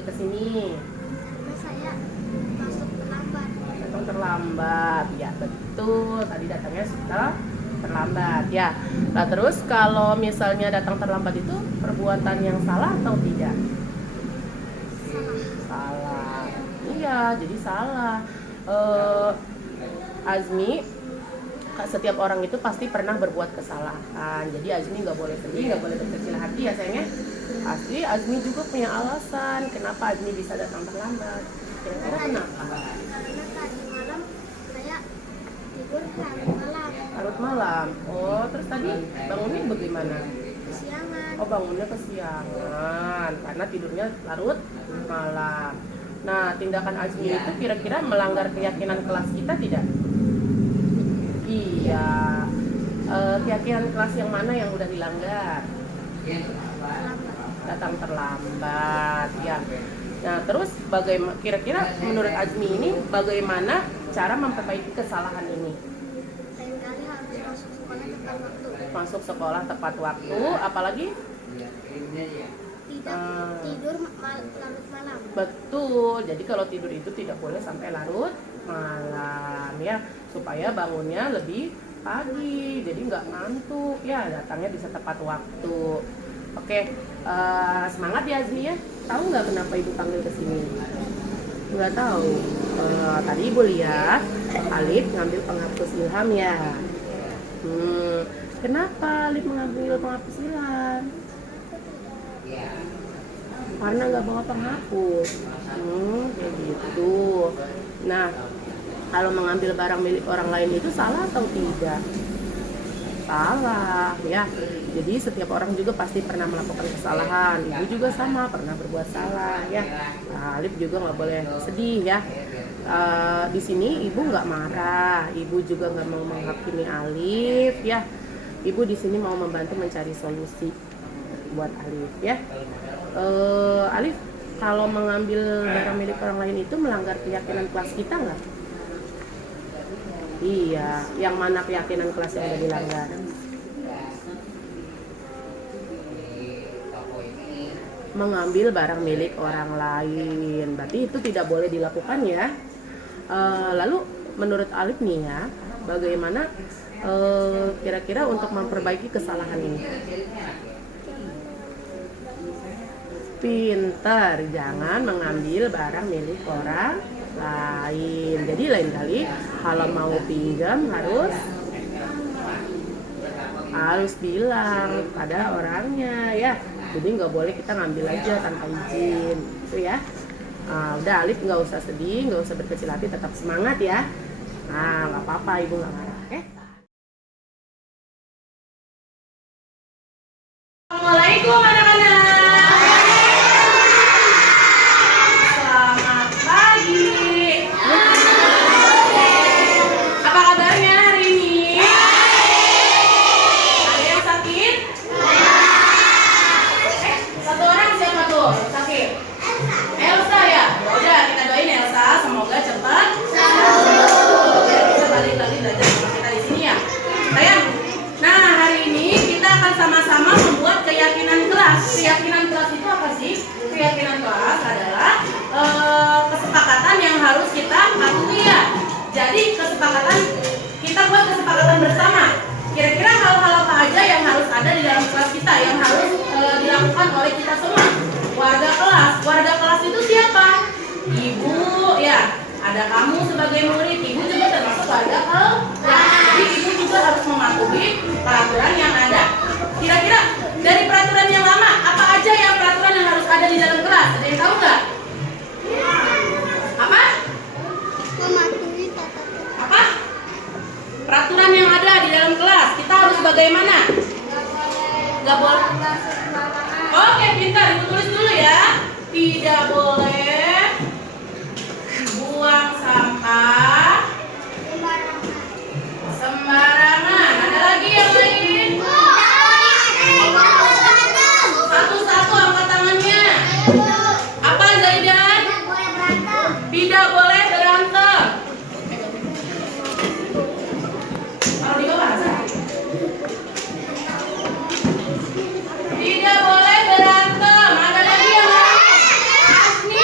dipanggil ke sini? Karena saya masuk terlambat. Datang terlambat, ya betul. Tadi datangnya sudah terlambat, ya. Nah terus kalau misalnya datang terlambat itu perbuatan yang salah atau tidak? Salah. Iya, jadi salah. Azmi, setiap orang itu pasti pernah berbuat kesalahan. Jadi Azmi nggak boleh sedih, nggak boleh berkecil hati ya sayangnya. Pasti Azmi juga punya alasan kenapa Azmi bisa datang terlambat. Kira-kira kenapa? Karena tadi malam saya tidur larut malam. Larut malam. Oh, terus tadi bangunnya bagaimana? Kesiangan. Oh, bangunnya kesiangan karena tidurnya larut malam. Nah, tindakan Azmi itu kira-kira melanggar keyakinan kelas kita tidak? Iya. Keyakinan kelas yang mana yang udah dilanggar? Datang terlambat, ya. Nah, terus bagaimana kira-kira menurut Azmi ini bagaimana cara memperbaiki kesalahan ini? Lain kali harus masuk sekolah tepat waktu. Masuk sekolah tepat waktu, apalagi Tidak tidur larut malam. betul. Jadi kalau tidur itu tidak boleh sampai larut malam, ya, supaya bangunnya lebih pagi, jadi nggak ngantuk, ya, datangnya bisa tepat waktu. Oke, semangat ya Azmi ya. Tahu nggak kenapa ibu panggil ke sini? Nggak tahu. Tadi ibu lihat Alif ngambil penghapus ilham ya. Kenapa Alif mengambil penghapus ilham? Karena nggak bawa penghapus. Kayak gitu. Nah, kalau mengambil barang milik orang lain itu salah atau tidak? Salah, ya. Jadi setiap orang juga pasti pernah melakukan kesalahan. Ibu juga sama, pernah berbuat salah, ya. Nah, Alif juga nggak boleh sedih, ya. Di sini ibu nggak marah, ibu juga nggak mau menghakimi Alif, ya. Ibu di sini mau membantu mencari solusi buat Alif, ya. Alif, kalau mengambil barang milik orang lain itu melanggar keyakinan kelas kita nggak? Iya, yang mana keyakinan kelas yang udah dilanggar? Mengambil barang milik orang lain, berarti itu tidak boleh dilakukan ya. Lalu menurut Alif nih ya, bagaimana kira-kira untuk memperbaiki kesalahan ini? Pintar, jangan mengambil barang milik orang lain. Jadi lain kali kalau mau pinjam harus bilang pada orangnya ya. Jadi nggak boleh kita ngambil aja tanpa izin, itu ya. Udah Alif nggak usah sedih, nggak usah berkecil hati, tetap semangat ya. Nah, nggak apa-apa, ibu nggak marah. Assalamualaikum anak-anak. Selamat pagi. Apa kabarnya hari ini? Ada yang sakit? Satu orang siapa tuh sakit? Elsa ya? Udah kita doain Elsa, semoga cepat sembuh. Biar bisa balik lagi belajar sama kita di sini ya. Sayang. Nah, hari ini kita akan sama-sama membuat keyakinan kelas. Keyakinan kelas itu apa sih? Keyakinan kelas adalah kesepakatan yang harus kita patuhi ya. Jadi kita buat kesepakatan bersama. Kira-kira hal-hal apa aja yang harus ada di dalam kelas kita, yang harus dilakukan oleh kita semua? Warga kelas. Warga kelas itu siapa? Ibu ya. Ada kamu sebagai murid, ibu juga termasuk warga kelas. Jadi ibu juga harus mematuhi peraturan yang ada. Kira-kira dari peraturan yang lama, apa aja yang peraturan yang harus ada di dalam kelas? Ada yang tahu nggak? Apa? Mematuhi tata tertib. Apa? Peraturan yang ada di dalam kelas, kita harus bagaimana? Nggak boleh. Oke, pintar. Ibu tulis dulu ya. Tidak boleh buang sampah sembarangan. Ada lagi yang lain? Satu-satu angkat tangannya. Apa Zaidan? Tidak boleh berantem. Kalau di bawah tidak boleh berantem. Ada lagi yang lain? Asmi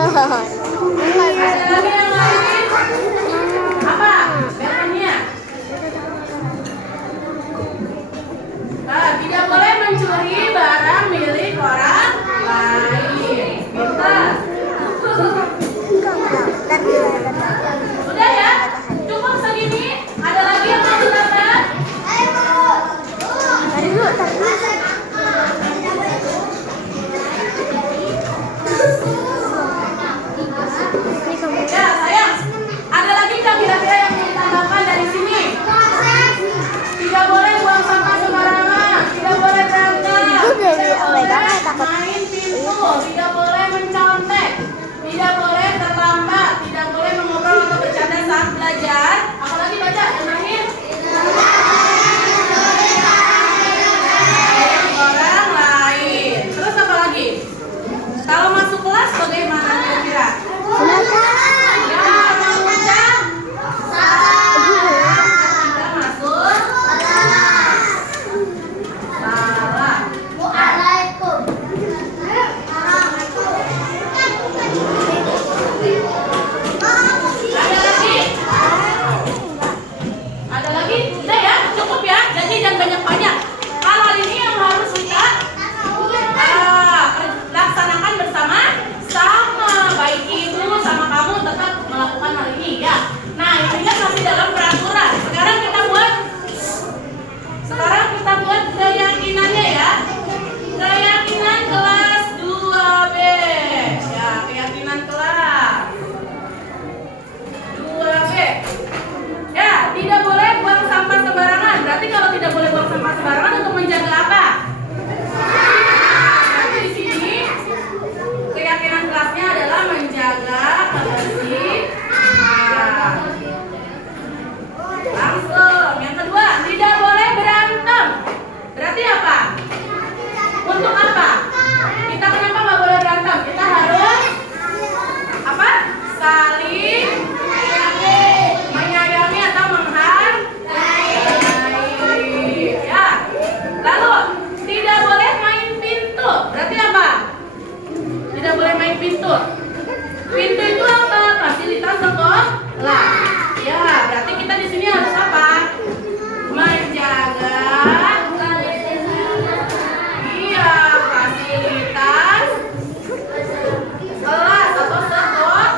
Ada lagi yang lain? Apa? Bebannya? Tidak boleh mencuri barang milik orang lain. Pintar. Udah ya? Cukup segini? Ada lagi yang mau ditambah? Ya sayang, ada lagi nggak kira-kira yang mau ditambahkan dari sini? Tidak boleh buang sampah sembarangan, tidak boleh berantem, tidak boleh main pintu, tidak boleh mencontek, tidak boleh terlambat, tidak boleh mengobrol atau bercanda saat belajar. Apalagi baca yang terakhir. Orang lain. Terus apa lagi? Kalau masuk kelas bagaimana kira-kira? Ya, mengucap kita masuk salam. Ada lagi? Ada lagi? Udah ya, cukup ya. Jadi jangan banyak-banyak. Kalau ini yang harus kita laksanakan bersama-sama. Baik ibu sama kamu tetap melakukan hal ini ya. Nah, ini masih dalam peraturan. Sekarang kita buat keyakinannya ya. Keyakinan kelas 2B. Ya, keyakinan kelas 2B. Ya, tidak boleh buang sampah sembarangan. Berarti kalau tidak boleh buang sampah sembarangan untuk menjaga apa? Berarti di sini keyakinan kelasnya adalah menjaga kebersihan. Langsung. Yang kedua, tidak boleh berantem. Berarti apa? Untuk apa? Kita kenapa nggak boleh berantem? Kita harus apa? Saling menyayangi atau menghargai. Ya. Lalu tidak boleh main pintu. Berarti apa? Tidak boleh main pintu. Pintu itu apa? Fasilitas sekolah. Ya, berarti kita di sini harus apa? Menjaga. Iya, fasilitas kelas atau sekolah.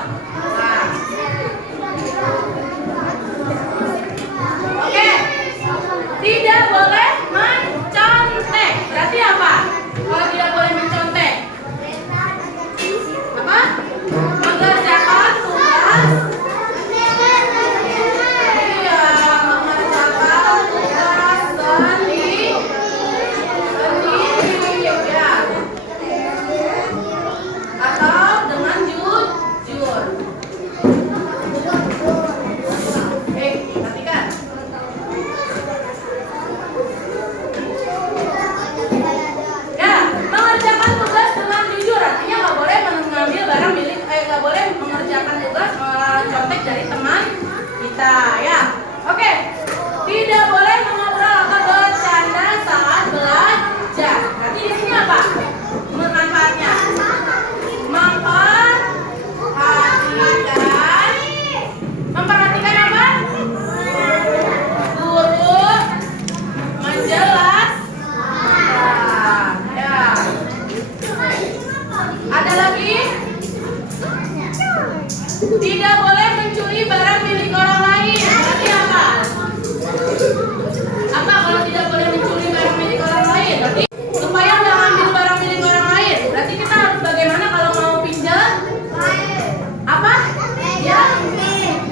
Oke. Tidak boleh mencontek. Berarti apa? Kalau tidak boleh mencontek, apa? Mengerjakan tugas. Iya, mengerjakan tugas sendiri. Ya. Atau dengan jujur. Perhatikan. Ya, mengerjakan tugas dengan jujur artinya nggak boleh mengambil barang milik, nggak boleh mengerjakan tugas mencontek dari teman kita, ya. Oke, tidak boleh mengobrol atau bercanda saat belajar. Berarti di sini apa? Manfaatnya? Memperhatikan apa? Guru menjelaskan. Ya. Ada lagi? Tidak boleh mencuri barang milik orang lain. Berarti apa? Apa kalau tidak boleh mencuri barang milik orang lain? Berarti supaya nggak ambil barang milik orang lain. Berarti kita harus bagaimana kalau mau pinjam? Apa? Ya,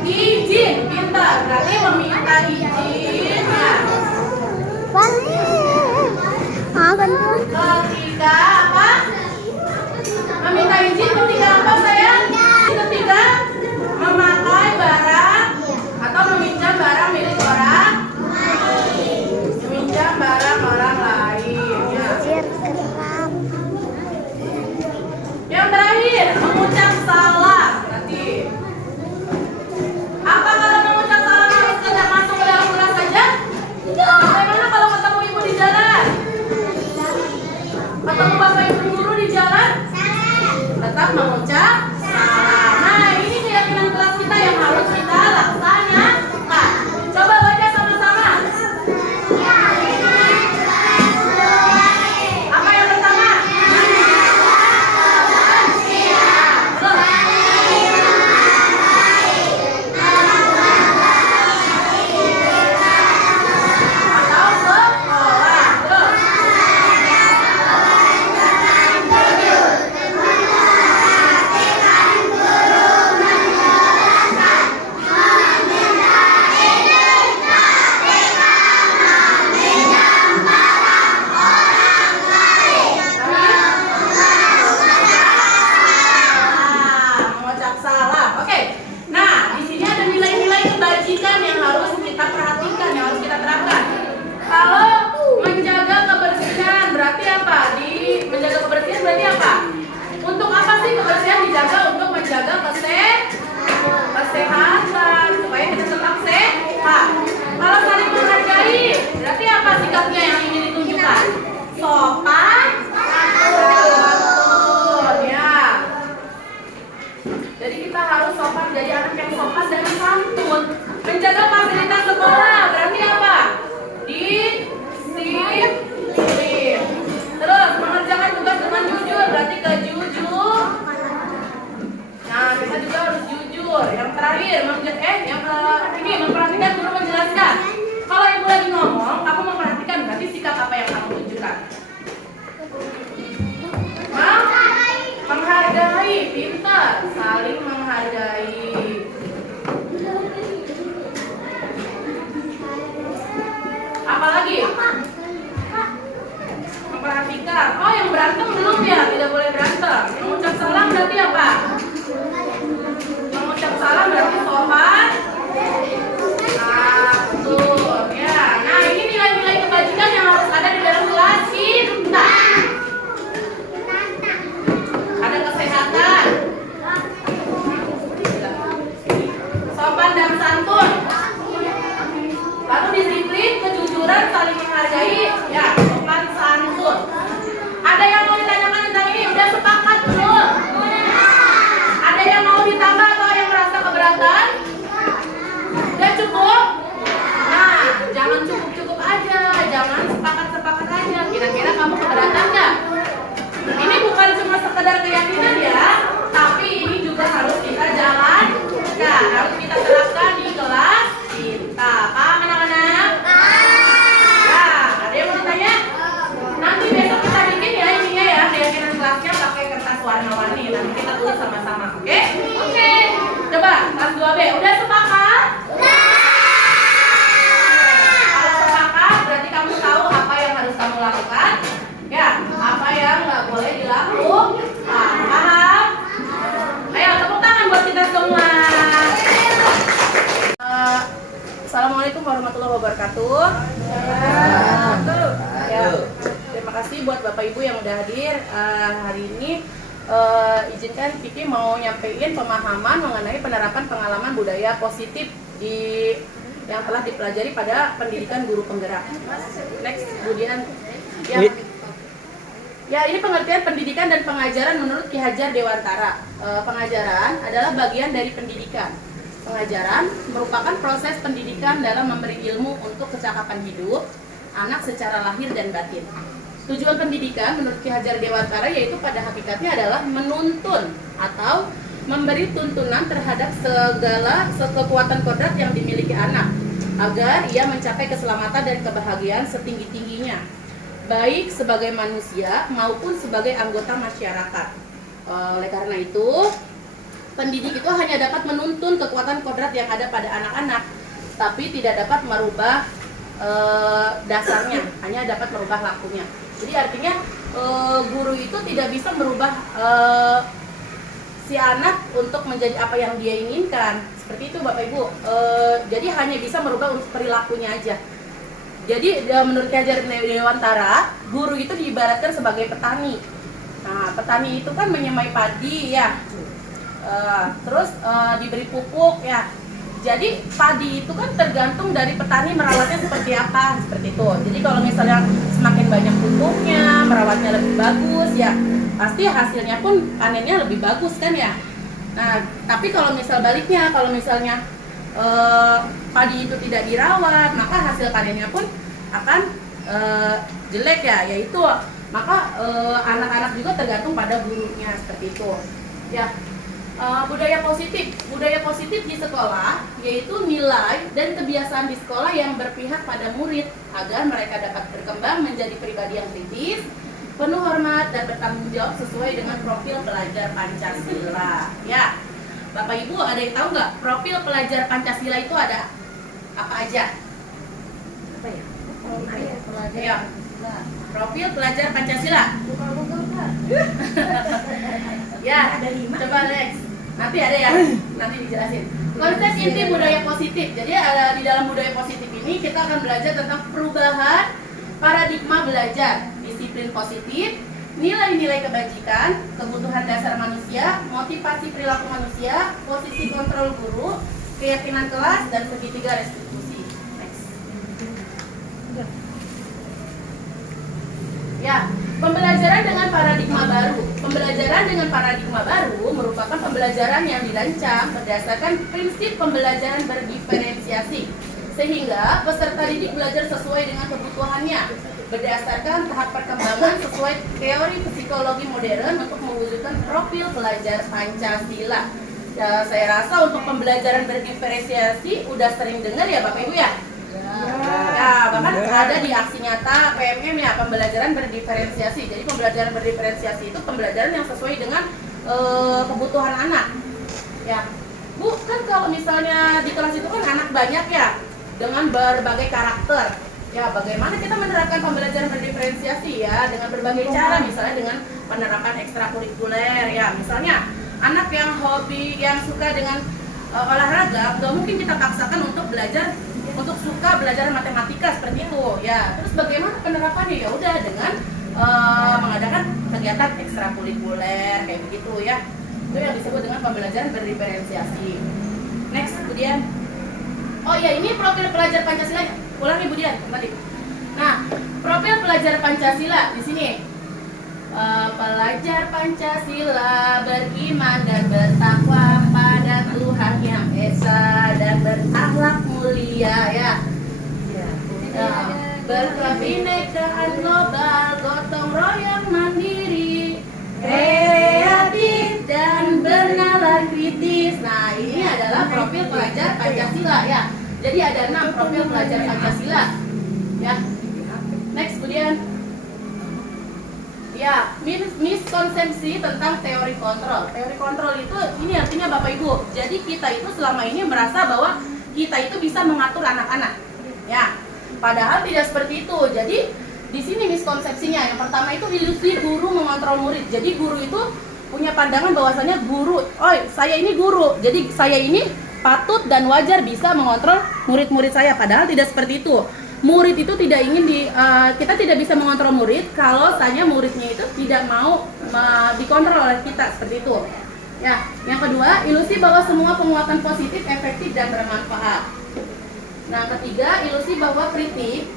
izin. Pintar. Berarti meminta izin. Ya. Ketika apa? Meminta izin ketika apa sayang? Ketika memakai barang atau meminjam barang milik orang. Meminjam barang orang lain. Ya. Yang terakhir, mengucap salam. Berarti apa kalau mengucap salam harus tidak masuk ke dalam kelas saja? Bagaimana kalau ketemu ibu di jalan? Ketemu bapak ibu guru di jalan? Tetap mengucap salam. berantem belum ya? Tidak boleh berantem. Mengucap salam berarti apa? Mengucap salam berarti sopan. Nah, betul. Ya. Nah, ini nilai-nilai kebajikan yang harus ada di dalam kelas kita. Ada kesehatan, sopan dan santun, lalu disiplin, kejujuran, saling menghargai, ya, sopan santun. Ada yang mau ditanyakan tentang ini? Udah sepakat belum? Ada yang mau ditambah atau yang merasa keberatan? Udah cukup? Nah, jangan cukup-cukup aja, jangan sepakat-sepakat aja. Kira-kira kamu keberatan nggak? Ini bukan cuma sekedar keyakinan ya, tapi ini juga harus kita jalankan, harus kita terapkan di kelas kita. Paham anak-anak? Ya, ada yang mau ditanya? Nanti besok kita bikin ya ininya ya, keyakinan kelasnya pakai kertas warna-warni. Nanti kita tulis sama-sama, oke? Oke. Coba, kelas 2B, udah sepakat? Kalau sepakat, berarti kamu tahu apa yang harus kamu lakukan. Ya, apa yang nggak boleh dilakukan? Paham? Ayo, tepuk tangan buat kita semua. Assalamualaikum warahmatullahi wabarakatuh. Ya, terima kasih buat Bapak Ibu yang udah hadir hari ini. Izinkan Kiki mau nyampein pemahaman mengenai penerapan pengalaman budaya positif yang telah dipelajari pada pendidikan guru penggerak. Next, kemudian ya, ini pengertian pendidikan dan pengajaran menurut Ki Hajar Dewantara. Pengajaran adalah bagian dari pendidikan. Pengajaran merupakan proses pendidikan dalam memberi ilmu untuk kecakapan hidup anak secara lahir dan batin. Tujuan pendidikan menurut Ki Hajar Dewantara yaitu pada hakikatnya adalah menuntun atau memberi tuntunan terhadap segala kekuatan kodrat yang dimiliki anak agar ia mencapai keselamatan dan kebahagiaan setinggi-tingginya, baik sebagai manusia maupun sebagai anggota masyarakat. Oleh karena itu, pendidik itu hanya dapat menuntun kekuatan kodrat yang ada pada anak-anak, tapi tidak dapat merubah dasarnya, hanya dapat merubah lakunya. Jadi artinya guru itu tidak bisa merubah si anak untuk menjadi apa yang dia inginkan. Seperti itu Bapak Ibu. Jadi hanya bisa merubah untuk perilakunya aja. Jadi menurut Ki Hajar Dewantara, guru itu diibaratkan sebagai petani. Nah, petani itu kan menyemai padi ya, terus diberi pupuk ya. Jadi padi itu kan tergantung dari petani merawatnya seperti apa, seperti itu. Jadi kalau misalnya semakin banyak pupuknya, merawatnya lebih bagus ya, pasti hasilnya pun panennya lebih bagus kan ya. Nah, tapi kalau misal baliknya, kalau misalnya padi itu tidak dirawat, maka hasil panennya pun akan jelek ya, yaitu maka anak-anak juga tergantung pada gurunya, seperti itu ya. Budaya positif di sekolah yaitu nilai dan kebiasaan di sekolah yang berpihak pada murid agar mereka dapat berkembang menjadi pribadi yang kritis, penuh hormat dan bertanggung jawab sesuai dengan profil pelajar Pancasila ya. Bapak Ibu ada yang tahu nggak profil pelajar Pancasila itu ada apa aja? Apa ya? Ya. Profil pelajar Pancasila. Ya, coba next. Nanti ada ya, nanti dijelasin. Konsep inti budaya positif. Jadi di dalam budaya positif ini kita akan belajar tentang perubahan paradigma belajar, disiplin positif, nilai-nilai kebajikan, kebutuhan dasar manusia, motivasi perilaku manusia, posisi kontrol guru, keyakinan kelas, dan segitiga restitusi. Next. Ya, pembelajaran dengan paradigma baru. Pembelajaran dengan paradigma baru merupakan pembelajaran yang dirancang berdasarkan prinsip pembelajaran berdiferensiasi, sehingga peserta didik belajar sesuai dengan kebutuhannya, berdasarkan tahap perkembangan sesuai teori psikologi modern untuk mewujudkan profil pelajar Pancasila. Ya, saya rasa untuk pembelajaran berdiferensiasi udah sering dengar ya Bapak Ibu ya. Ya, bahkan ada di aksi nyata PMM ya, pembelajaran berdiferensiasi. Jadi pembelajaran berdiferensiasi itu pembelajaran yang sesuai dengan kebutuhan anak. Ya, Bu, kan kalau misalnya di kelas itu kan anak banyak ya, dengan berbagai karakter. Ya, bagaimana kita menerapkan pembelajaran berdiferensiasi ya dengan berbagai cara, misalnya dengan penerapan ekstrakurikuler ya. Misalnya anak yang hobi, yang suka dengan olahraga, nggak mungkin kita paksakan untuk suka belajar matematika seperti itu ya. Terus bagaimana penerapannya? Ya udah dengan mengadakan kegiatan ekstrakurikuler kayak begitu ya. Itu yang disebut dengan pembelajaran berdiferensiasi. Next, kemudian oh ya, ini profil pelajar Pancasila. Ulangi Bu Dian tadi. Nah, profil pelajar Pancasila di sini. Pelajar Pancasila beriman dan bertakwa pada Tuhan Yang Esa dan berakhlak mulia ya. Berkebinekaan global, gotong royong mandiri, kreatif dan bernalar kritis. Nah, ini adalah profil pelajar Pancasila ya. Jadi ada 6 profil pelajar Pancasila ya. Next, kemudian ya, miskonsepsi tentang teori kontrol. Teori kontrol itu ini artinya Bapak Ibu. Jadi kita itu selama ini merasa bahwa kita itu bisa mengatur anak-anak. Ya. Padahal tidak seperti itu. Jadi di sini miskonsepsinya. Yang pertama itu ilusi guru mengontrol murid. Jadi guru itu punya pandangan bahwasanya guru, oh saya ini guru. Jadi saya ini patut dan wajar bisa mengontrol murid-murid saya. Padahal tidak seperti itu. Murid itu tidak ingin kita tidak bisa mengontrol murid kalau saja muridnya itu tidak mau dikontrol oleh kita, seperti itu. Ya, yang kedua, ilusi bahwa semua penguatan positif efektif dan bermanfaat. Nah, ketiga, ilusi bahwa kritik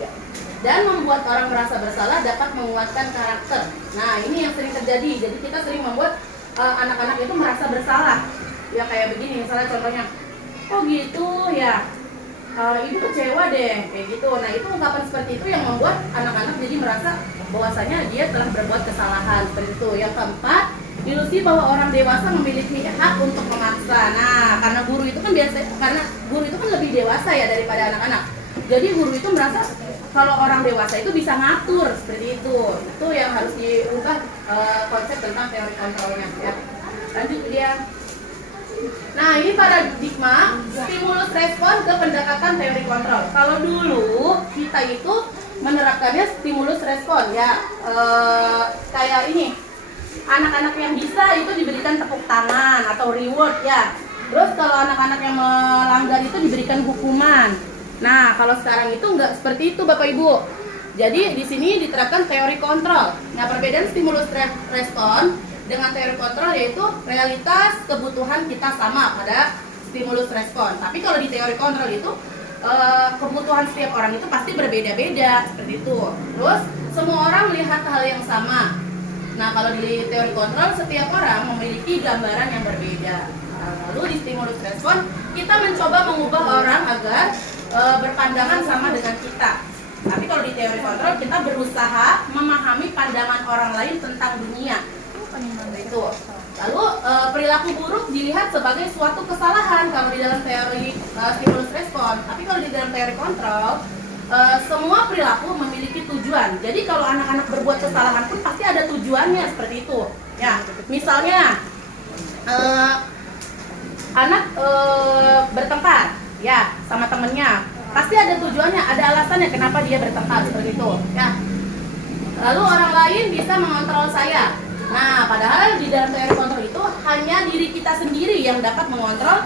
dan membuat orang merasa bersalah dapat menguatkan karakter. Nah, ini yang sering terjadi. Jadi kita sering membuat anak-anak itu merasa bersalah. Ya kayak begini, misalnya contohnya, oh gitu ya, ibu kecewa deh, kayak gitu. Nah, itu ungkapan seperti itu yang membuat anak-anak jadi merasa bahwasanya dia telah berbuat kesalahan, seperti itu. Yang keempat, ilusi bahwa orang dewasa memiliki hak untuk memaksa. Nah, karena guru itu kan lebih dewasa ya daripada anak-anak. Jadi guru itu merasa kalau orang dewasa itu bisa ngatur, seperti itu. Itu yang harus diubah konsep tentang teori kontrolnya ya. Lanjut dia. Nah, ini paradigma stimulus respon ke pendekatan teori kontrol. Kalau dulu kita itu menerapkannya stimulus respon ya, kayak ini, anak-anak yang bisa itu diberikan tepuk tangan atau reward ya. Terus kalau anak-anak yang melanggar itu diberikan hukuman. Nah, kalau sekarang itu nggak seperti itu Bapak Ibu. Jadi di sini diterapkan teori kontrol. Nah, perbedaan stimulus respon dengan teori kontrol yaitu realitas kebutuhan kita sama pada stimulus respon. Tapi kalau di teori kontrol itu kebutuhan setiap orang itu pasti berbeda-beda, seperti itu. Terus semua orang melihat hal yang sama. Nah, kalau di teori kontrol setiap orang memiliki gambaran yang berbeda. Nah, lalu di stimulus respon kita mencoba mengubah orang agar berpandangan sama dengan kita. Tapi kalau di teori kontrol kita berusaha memahami pandangan orang lain tentang dunia. Itu. Lalu perilaku buruk dilihat sebagai suatu kesalahan kalau di dalam teori stimulus respon. Tapi kalau di dalam teori kontrol semua perilaku memiliki tujuan. Jadi kalau anak-anak berbuat kesalahan pun pasti ada tujuannya, seperti itu. Ya, misalnya anak bertengkar ya sama temennya, pasti ada tujuannya, ada alasannya kenapa dia bertengkar, seperti itu. Ya. Lalu orang lain bisa mengontrol saya. Nah, padahal di dalam teori kontrol itu hanya diri kita sendiri yang dapat mengontrol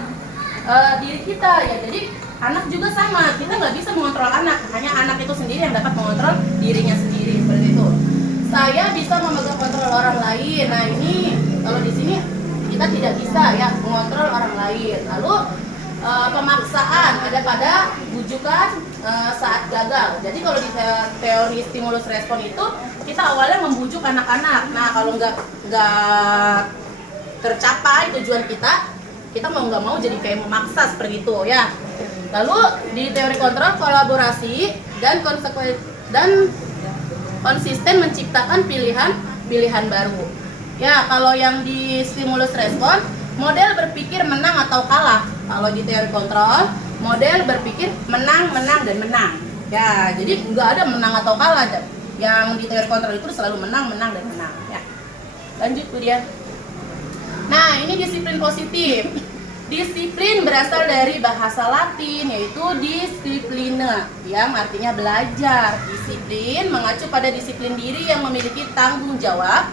diri kita ya. Jadi anak juga sama, kita nggak bisa mengontrol anak, hanya anak itu sendiri yang dapat mengontrol dirinya sendiri, seperti itu. Saya bisa memegang kontrol orang lain. Nah, ini kalau di sini kita tidak bisa ya mengontrol orang lain. Lalu pemaksaan ada pada bujukan saat gagal. Jadi kalau di teori stimulus respon itu kita awalnya membujuk anak-anak. Nah, kalau nggak tercapai tujuan kita mau nggak mau jadi kayak memaksa, seperti itu ya. Lalu di teori kontrol kolaborasi dan konsisten menciptakan pilihan baru. Ya, kalau yang di stimulus respon model berpikir menang atau kalah. Kalau di teori kontrol model berpikir menang, dan menang. Ya, jadi nggak ada menang atau kalah. Yang di teori kontrol itu selalu menang, dan menang. Ya. Lanjut kemudian. Nah, ini disiplin positif. Disiplin berasal dari bahasa Latin yaitu discipline yang artinya belajar. Disiplin mengacu pada disiplin diri yang memiliki tanggung jawab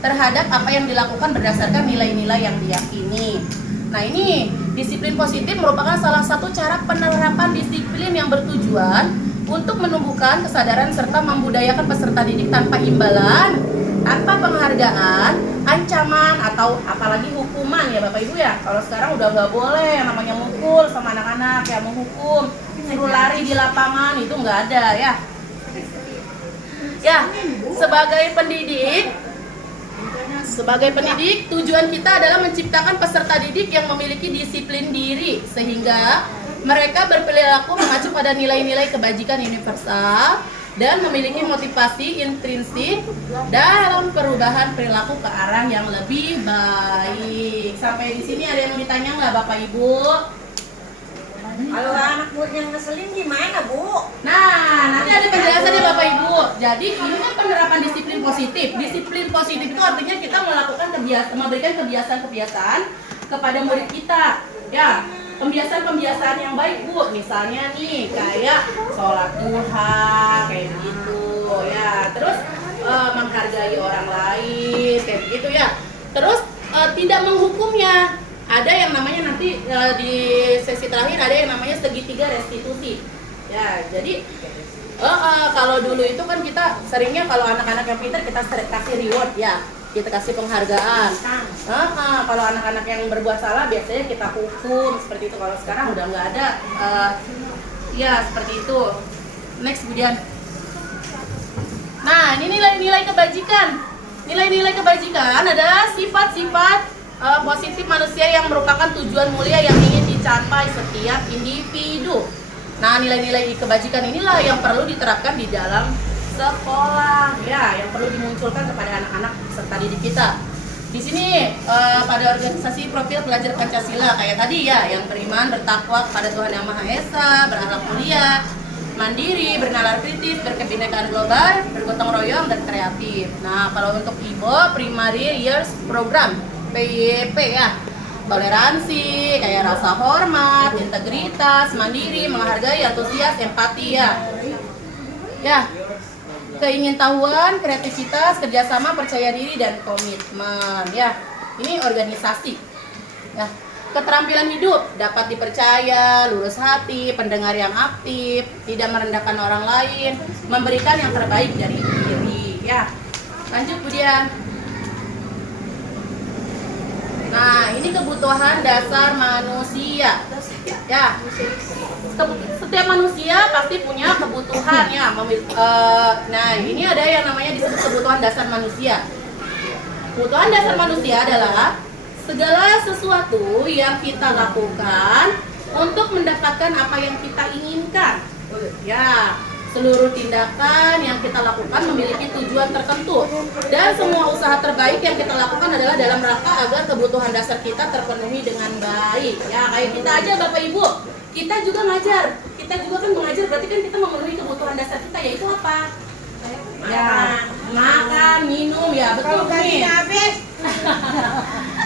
terhadap apa yang dilakukan berdasarkan nilai-nilai yang diyakini. Nah, ini disiplin positif merupakan salah satu cara penerapan disiplin yang bertujuan untuk menumbuhkan kesadaran serta membudayakan peserta didik tanpa imbalan, tanpa penghargaan, ancaman, atau apalagi hukuman ya Bapak Ibu ya. Kalau sekarang udah nggak boleh yang namanya mukul sama anak-anak, ya menghukum, suruh lari di lapangan, itu nggak ada ya. Ya, sebagai pendidik, tujuan kita adalah menciptakan peserta didik yang memiliki disiplin diri sehingga mereka berperilaku mengacu pada nilai-nilai kebajikan universal dan memiliki motivasi intrinsik dalam perubahan perilaku ke arah yang lebih baik. Sampai di sini ada yang mau ditanya nggak Bapak Ibu? Kalau anak murid yang ngeselin gimana, Bu? Nah, nanti ada penjelasan ya Bapak Ibu. Jadi ini kan penerapan disiplin positif. Disiplin positif itu artinya kita melakukan memberikan kebiasaan-kebiasaan kepada murid kita. Ya, pembiasaan-pembiasaan yang baik Bu. Misalnya nih kayak sholat duha kayak gitu ya. Terus menghargai orang lain kayak gitu ya. Terus tidak menghukumnya. Ada yang namanya nanti di sesi terakhir ada yang namanya segitiga restitusi. Ya, jadi kalau dulu itu kan kita seringnya kalau anak-anak yang pintar kita kasih reward ya, kita kasih penghargaan. Kalau anak-anak yang berbuat salah biasanya kita hukum seperti itu. Kalau sekarang udah nggak ada, ya seperti itu. Next kemudian. Nah, ini nilai-nilai kebajikan. Nilai-nilai kebajikan adalah sifat-sifat positif manusia yang merupakan tujuan mulia yang ingin dicapai setiap individu. Nah, nilai-nilai kebajikan inilah yang perlu diterapkan di dalam sekolah, ya, yang perlu dimunculkan kepada anak-anak peserta didik kita. Di sini pada organisasi profil pelajar Pancasila kayak tadi ya, yang beriman, bertakwa kepada Tuhan Yang Maha Esa, berakhlak mulia, mandiri, bernalar kritis, berkebinekaan global, bergotong royong dan kreatif. Nah, kalau untuk IBO Primary Years Program PYP ya, toleransi, kayak rasa hormat, integritas, mandiri, menghargai, antusias, empati ya. Ya, keingintahuan, kreativitas, kerjasama, percaya diri dan komitmen ya. Ini organisasi. Ya, keterampilan hidup, dapat dipercaya, lurus hati, pendengar yang aktif, tidak merendahkan orang lain, memberikan yang terbaik dari diri ya. Lanjut kemudian. Nah, ini kebutuhan dasar manusia. Ya, setiap manusia pasti punya kebutuhan ya. Nah, ini ada yang namanya disebut kebutuhan dasar manusia. Kebutuhan dasar manusia adalah segala sesuatu yang kita lakukan untuk mendapatkan apa yang kita inginkan. Ya, seluruh tindakan yang kita lakukan memiliki tujuan tertentu dan semua usaha terbaik yang kita lakukan adalah dalam rangka agar kebutuhan dasar kita terpenuhi dengan baik. Ya, kayak kita aja Bapak Ibu, kita juga ngajar, kita juga kan mengajar, berarti kan kita memenuhi kebutuhan dasar kita, yaitu apa? Ya, makan, minum, ya betul nih.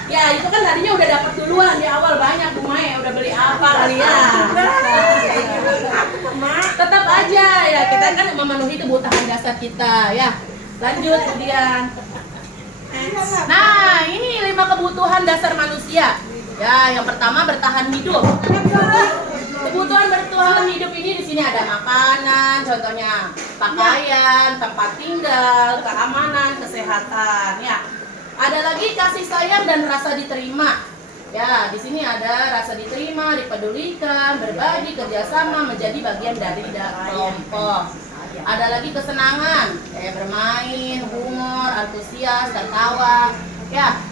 Ya, itu kan tadinya udah dapat duluan di awal banyak Bu Mai, udah beli apa kali ya. Tetap aja ya, kita kan memenuhi kebutuhan dasar kita ya. Lanjut kemudian. Nah, ini 5 kebutuhan dasar manusia. Ya, yang pertama bertahan hidup. Kebutuhan bertahan hidup ini di sini ada makanan, contohnya pakaian, tempat tinggal, keamanan, kesehatan ya. Ada lagi kasih sayang dan rasa diterima. Ya, di sini ada rasa diterima, dipedulikan, berbagi, kerjasama, menjadi bagian dari kelompok. Ada lagi kesenangan, kayak bermain, humor, antusias, tertawa. Ya,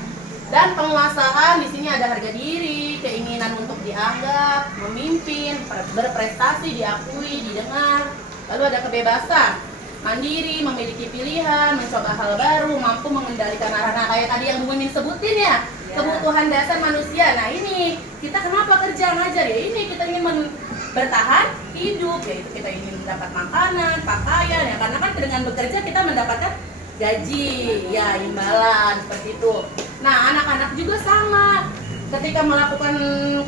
dan penguasaan di sini ada harga diri, keinginan untuk dianggap, memimpin, berprestasi, diakui, didengar. Lalu ada kebebasan, mandiri, memiliki pilihan, mencoba hal baru, mampu mengendalikan arah. Nah, kayak tadi yang Bu Mimin sebutin ya, kebutuhan dasar manusia. Nah, ini kita kenapa kerja ngajar ya? Ini kita ingin bertahan hidup, yaitu kita ingin mendapat makanan, pakaian ya, karena kan dengan bekerja kita mendapatkan gaji, ya imbalan seperti itu. Nah, anak-anak juga sama. ketika melakukan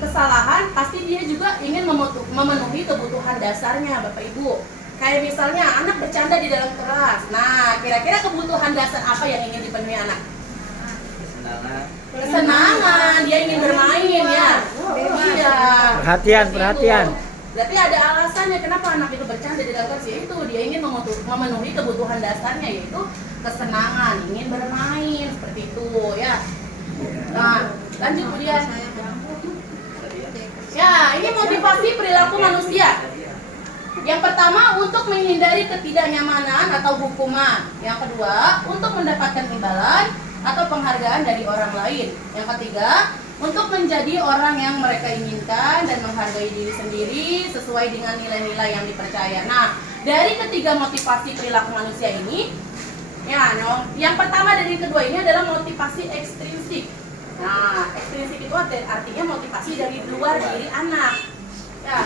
kesalahan pasti dia juga ingin memenuhi kebutuhan dasarnya Bapak Ibu. Kayak misalnya anak bercanda di dalam kelas. Nah, kira-kira kebutuhan dasar apa yang ingin dipenuhi anak? Kesenangan, dia ingin bermain ya. Iya. Perhatian, Seperti perhatian. itu. Berarti ada alasannya kenapa anak itu bercanda di dalam kelas, yaitu dia ingin memenuhi kebutuhan dasarnya, yaitu kesenangan, ingin bermain seperti itu ya. Nah, lanjut kemudian. Ya, ini motivasi perilaku manusia. Yang pertama, untuk menghindari ketidaknyamanan atau hukuman. Yang kedua, untuk mendapatkan imbalan atau penghargaan dari orang lain. Yang ketiga, untuk menjadi orang yang mereka inginkan dan menghargai diri sendiri sesuai dengan nilai-nilai yang dipercaya. Nah, dari ketiga motivasi perilaku manusia ini, ya, yang pertama dari kedua ini adalah motivasi ekstrinsik. Nah, ekstrinsik itu artinya motivasi dari luar diri anak. Ya.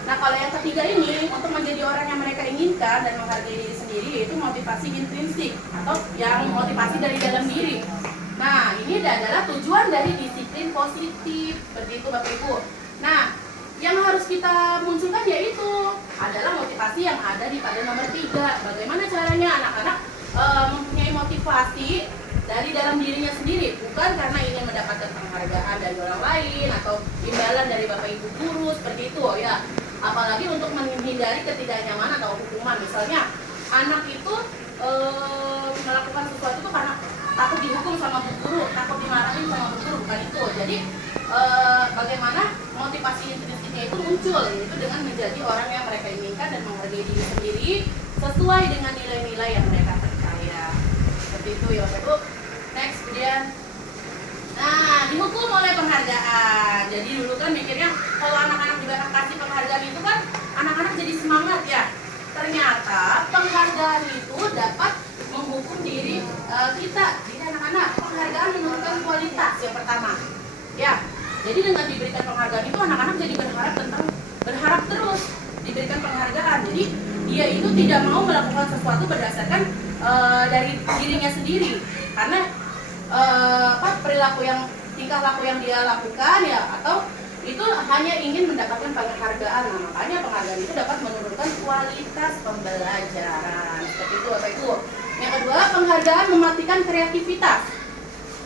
Nah, kalau yang ketiga ini untuk menjadi orang yang mereka inginkan dan menghargai diri sendiri, yaitu motivasi intrinsik atau yang motivasi dari dalam diri. Nah, ini adalah tujuan dari disiplin positif, seperti itu Bapak Ibu. Nah, yang harus kita munculkan yaitu adalah motivasi yang ada di pada nomor 3. Bagaimana caranya anak-anak mempunyai motivasi dari dalam dirinya sendiri, bukan karena ingin mendapatkan penghargaan dari orang lain atau imbalan dari Bapak Ibu guru, seperti itu ya. Apalagi untuk menghindari ketidaknyamanan atau hukuman. Misalnya anak itu melakukan sesuatu itu karena takut dihukum sama bu guru, takut dimarahin sama bu guru, bukan itu. Jadi bagaimana motivasi intrinsiknya itu muncul, yaitu dengan menjadi orang yang mereka inginkan dan menghargai diri sendiri sesuai dengan nilai-nilai yang mereka percaya. Seperti itu ya Bapak Ibu. Next kemudian. Nah, dihukum oleh penghargaan. Jadi dulu kan mikirnya kalau anak-anak juga kasih penghargaan itu kan anak-anak jadi semangat ya. Ternyata penghargaan itu dapat menghukum diri kita, diri anak-anak. Penghargaan menurunkan kualitas yang pertama. Ya. Jadi dengan diberikan penghargaan itu anak-anak jadi berharap terus diberikan penghargaan. Jadi dia itu tidak mau melakukan sesuatu berdasarkan dari dirinya sendiri. Karena tingkah laku yang dia lakukan ya, atau itu hanya ingin mendapatkan penghargaan. Nah, makanya penghargaan itu dapat menurunkan kualitas pembelajaran. Seperti itu Bapak Ibu. Yang kedua, penghargaan mematikan kreativitas.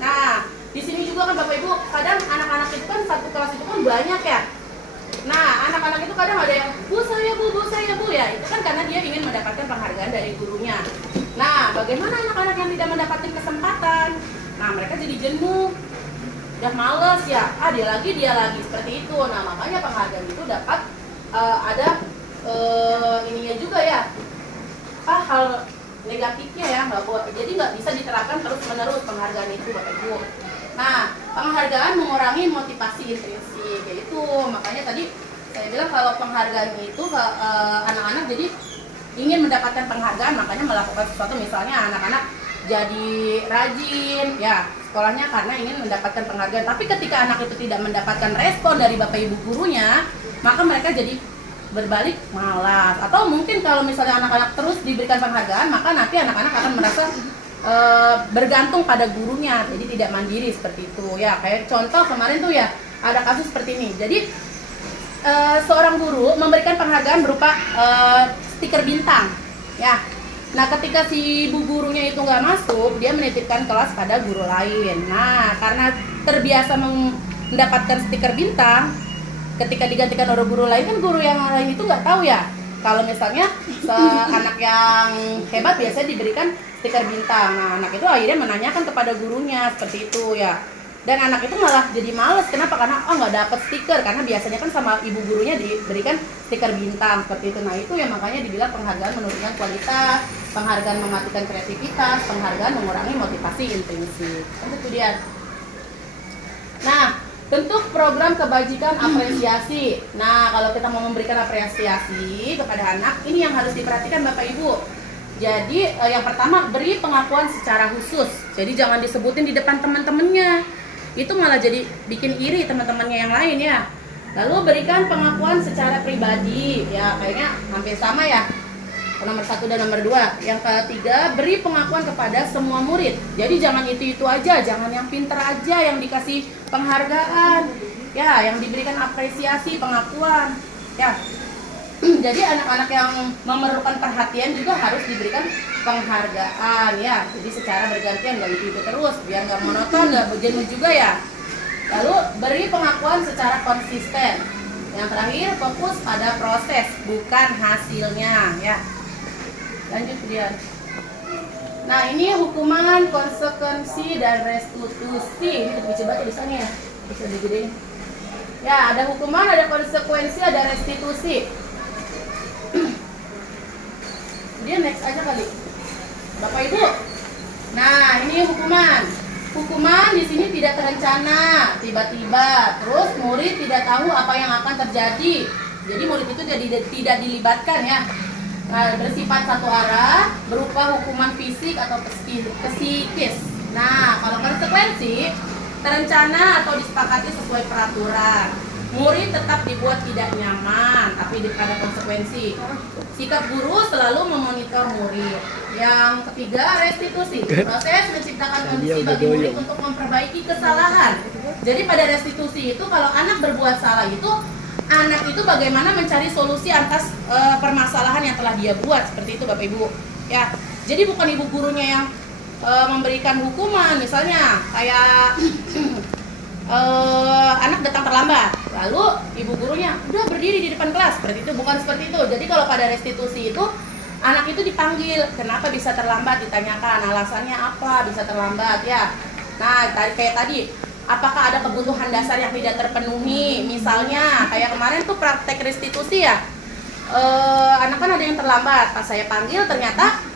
Nah, di sini juga kan Bapak Ibu, kadang anak-anak itu kan satu kelas itu kan banyak ya. Nah, anak-anak itu kadang ada yang bu saya bu ya, itu kan karena dia ingin mendapatkan penghargaan dari gurunya. Nah, bagaimana anak-anak yang tidak mendapatkan kesempatan? Nah, mereka jadi jenuh, udah males ya, dia lagi seperti itu. Nah, makanya penghargaan itu dapat ada ininya juga ya, hal negatifnya ya, jadi nggak bisa diterapkan terus-menerus penghargaan itu Bapak Ibu. Nah, penghargaan mengurangi motivasi intrinsik, yaitu makanya tadi saya bilang kalau penghargaan itu anak-anak jadi ingin mendapatkan penghargaan, makanya melakukan sesuatu. Misalnya anak-anak jadi rajin ya sekolahnya karena ingin mendapatkan penghargaan, tapi ketika anak itu tidak mendapatkan respon dari Bapak Ibu gurunya, maka mereka jadi berbalik malas. Atau mungkin kalau misalnya anak-anak terus diberikan penghargaan, maka nanti anak-anak akan merasa bergantung pada gurunya, jadi tidak mandiri seperti itu ya. Kayak contoh kemarin tuh ya ada kasus seperti ini. Jadi seorang guru memberikan penghargaan berupa stiker bintang ya. Nah, ketika si ibu gurunya itu nggak masuk, dia menitipkan kelas pada guru lain. Nah, karena terbiasa mendapatkan stiker bintang, ketika digantikan oleh guru lain, kan guru yang lain itu nggak tahu ya kalau misalnya anak yang hebat biasanya diberikan stiker bintang. Nah, anak itu akhirnya menanyakan kepada gurunya seperti itu ya. Dan anak itu malah jadi males. Kenapa? Karena nggak dapet stiker, karena biasanya kan sama ibu gurunya diberikan stiker bintang seperti itu. Nah, itu ya makanya dibilang penghargaan menurunkan kualitas, penghargaan mematikan kreativitas, penghargaan mengurangi motivasi intrinsik. Itu dia. Nah, bentuk program kebajikan apresiasi. Nah, kalau kita mau memberikan apresiasi kepada anak, ini yang harus diperhatikan Bapak Ibu. Jadi yang pertama, beri pengakuan secara khusus. Jadi jangan disebutin di depan teman-temannya. Itu malah jadi bikin iri teman-temannya yang lain ya. Lalu berikan pengakuan secara pribadi. Ya, kayaknya hampir sama ya. Nomor 1 dan nomor 2. Yang ketiga, beri pengakuan kepada semua murid. Jadi jangan itu aja, jangan yang pinter aja yang dikasih penghargaan. Ya, yang diberikan apresiasi, pengakuan. Ya. Jadi anak-anak yang memerlukan perhatian juga harus diberikan penghargaan ya. Jadi secara bergantian, nggak itu terus, biar nggak monoton, nggak jenuh juga ya. Lalu beri pengakuan secara konsisten. Yang terakhir, fokus pada proses, bukan hasilnya ya. Lanjut kemudian. Nah ini hukuman, konsekuensi, dan restitusi. Ini coba tulisannya ya, bisa digedein. Ya, ada hukuman, ada konsekuensi, ada restitusi. Dia next aja kali, Bapak Ibu. Nah ini hukuman. Hukuman di sini tidak terencana, tiba-tiba. Terus murid tidak tahu apa yang akan terjadi. Jadi murid itu tidak dilibatkan ya. Nah, bersifat satu arah, berupa hukuman fisik atau psikis. Nah, kalau konsekuensi terencana atau disepakati sesuai peraturan. Murid tetap dibuat tidak nyaman, tapi ada konsekuensi. Sikap guru selalu memonitor murid. Yang ketiga, restitusi. Proses menciptakan kondisi bagi murid untuk memperbaiki kesalahan. Jadi pada restitusi itu kalau anak berbuat salah itu, anak itu bagaimana mencari solusi atas permasalahan yang telah dia buat. Seperti itu Bapak Ibu. Ya. Jadi bukan ibu gurunya yang memberikan hukuman, misalnya kayak anak datang terlambat, lalu ibu gurunya udah berdiri di depan kelas, seperti itu. Bukan seperti itu. Jadi kalau pada restitusi itu anak itu dipanggil, kenapa bisa terlambat, ditanyakan alasannya apa bisa terlambat ya. Nah kayak tadi, apakah ada kebutuhan dasar yang tidak terpenuhi, misalnya kayak kemarin tuh praktek restitusi ya. Anak kan ada yang terlambat, pas saya panggil ternyata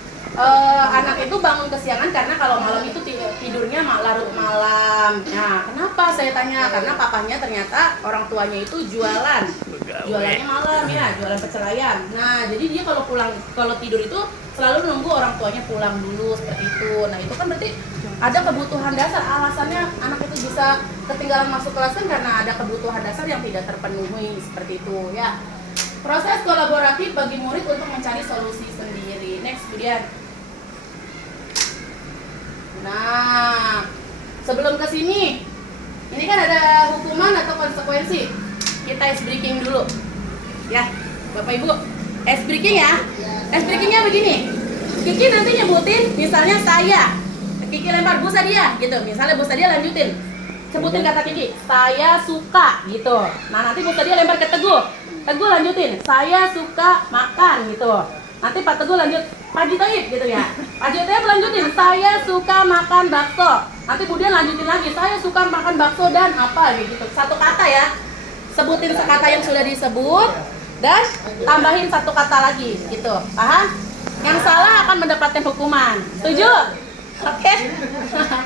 anak itu bangun kesiangan karena kalau malam itu tidurnya larut malam. Nah, kenapa saya tanya? Karena papahnya ternyata orang tuanya itu jualannya malam ya, jualan pecel ayam. Nah, jadi dia kalau tidur itu selalu nunggu orang tuanya pulang dulu seperti itu. Nah, itu kan berarti ada kebutuhan dasar. Alasannya anak itu bisa ketinggalan masuk kelas kan karena ada kebutuhan dasar yang tidak terpenuhi seperti itu ya. Proses kolaboratif bagi murid untuk mencari solusi sendiri. Next kemudian. Nah, sebelum ke sini, ini kan ada hukuman atau konsekuensi. Kita ice breaking dulu. Ya, Bapak Ibu. Ice breaking ya. Ice breakingnya begini. Kiki nanti nyebutin, misalnya saya. Kiki lempar Bu Sadia gitu. Misalnya Bu Sadia lanjutin. Sebutin kata Kiki, saya suka gitu. Nah, nanti Bu Sadia lempar ke Teguh. Teguh lanjutin, saya suka makan gitu. Nanti Pak Teguh lanjut, Pak Jitoib gitu ya. Pak Jitoib lanjutin, saya suka makan bakso. Nanti kemudian lanjutin lagi, saya suka makan bakso dan apa gitu. Satu kata ya. Sebutin sekata yang sudah disebut dan tambahin satu kata lagi gitu. Paham? Yang salah akan mendapatkan hukuman. Setuju? Oke.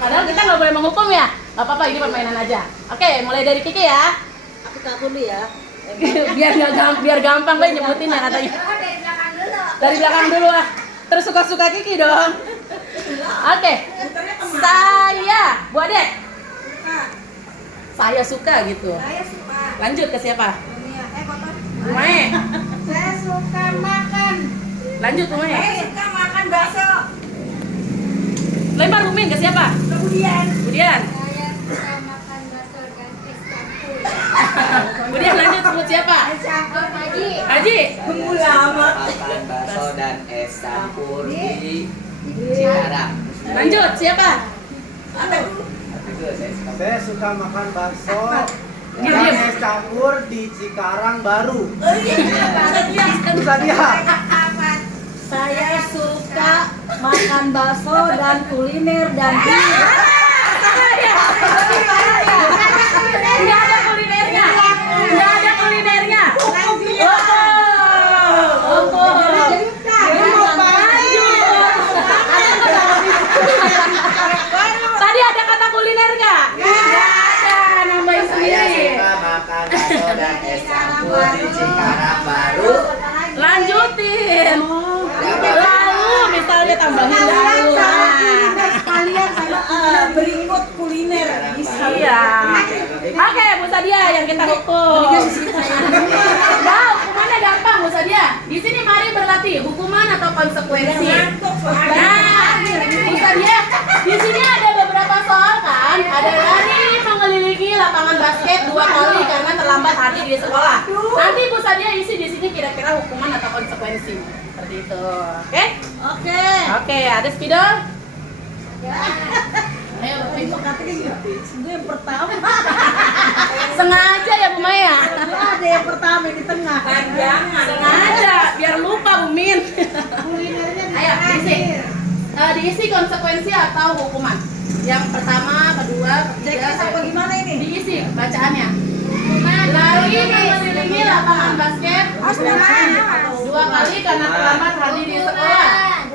Padahal kita nggak boleh menghukum ya. Gak apa-apa, ini permainan aja. Oke, mulai dari Kiki ya. Aku dulu ya. biar gampang gue nyebutinnya katanya. Dari belakang dulu ah. Terus suka-suka Kiki dong. Oke. Saya, Bu Adek. Saya suka gitu. Saya suka. Lanjut ke siapa? Kotor. Mae. Saya suka makan. Lanjut Mae. Saya suka makan bakso. Lempar Rumin ke siapa? Kemudian Kemudian. Saya suka makan bakso dan es campur. Kemudian lanjut sebut siapa? Campur Haji. Haji. amat. Makan bakso dan es campur di Cikarang. Lanjut siapa? Saya suka makan bakso Diam, dan diam. es campur di Cikarang Baru. Iya. Bisa dia. Saya suka makan bakso dan kuliner dan Nggak ada kulinernya. Nggak ada kulinernya. Tadi ada kata kuliner nggak? Nggak ada, nambahin Saya sendiri. suka makan bakso dan es campur di Cikarang Baru. Lanjutin. Lalu misalnya tambahin lalu. sekalian sama berikut kuliner. Iya. Oke, Bu Sadia yang kita hukum. Nah, hukumannya gampang Bu Sadia. Di sini mari berlatih. berarti hukuman atau konsekuensi? Ngantuk soalnya. Nah, Ustaz ya, di sini ada beberapa soal kan. Ada lari mengelilingi lapangan basket 2 kali karena terlambat hadir di sekolah. Nanti Bu Sadia isi di sini kira-kira hukuman atau konsekuensi. Seperti itu. Oke? Oke. Oke, ada spidol? Ya. Ayo, Itu katanya gue yang pertama. sengaja ya Bu Maya. Ada yang pertama di tengah. Jangan. Sengaja biar lupa Bu Min. Ayo, diisi. Diisi konsekuensi atau hukuman. Yang pertama, kedua, ketiga. Jadi apa gimana ini? Diisi bacaannya. Lari mengelilingi lapangan basket 2 kali karena terlambat hadir di sekolah.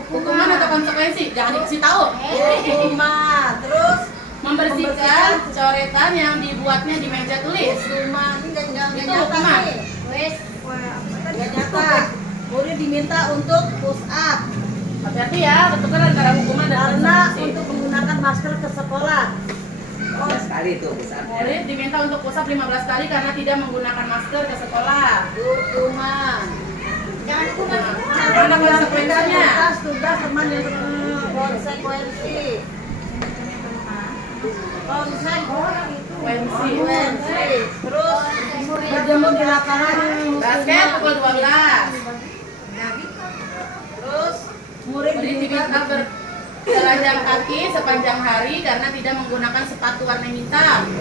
Hukuman atau konsekuensi? Jangan dikasih tahu. Hukuman. Terus Membersihkan coretan yang dibuatnya di meja tulis. hukuman ini jangan Itu nyata hukuman. nih. Nggak nyata. Murid diminta untuk push up Hati-hati ya, bentuknya antara hukuman dan karena konsekuensi. untuk menggunakan masker ke sekolah. 15 kali tuh pusatnya. Murid diminta untuk push up 15 kali karena tidak menggunakan masker ke sekolah. Hukuman. Jangan hukuman. Mana konsekuensinya? Tugas teman yang konsekuensi. Konsekuensi. Terus berjemur di lapangan Basket pukul 12. Terus murid Murid diminta diminta bertelanjang kaki sepanjang hari karena tidak menggunakan sepatu warna hitam.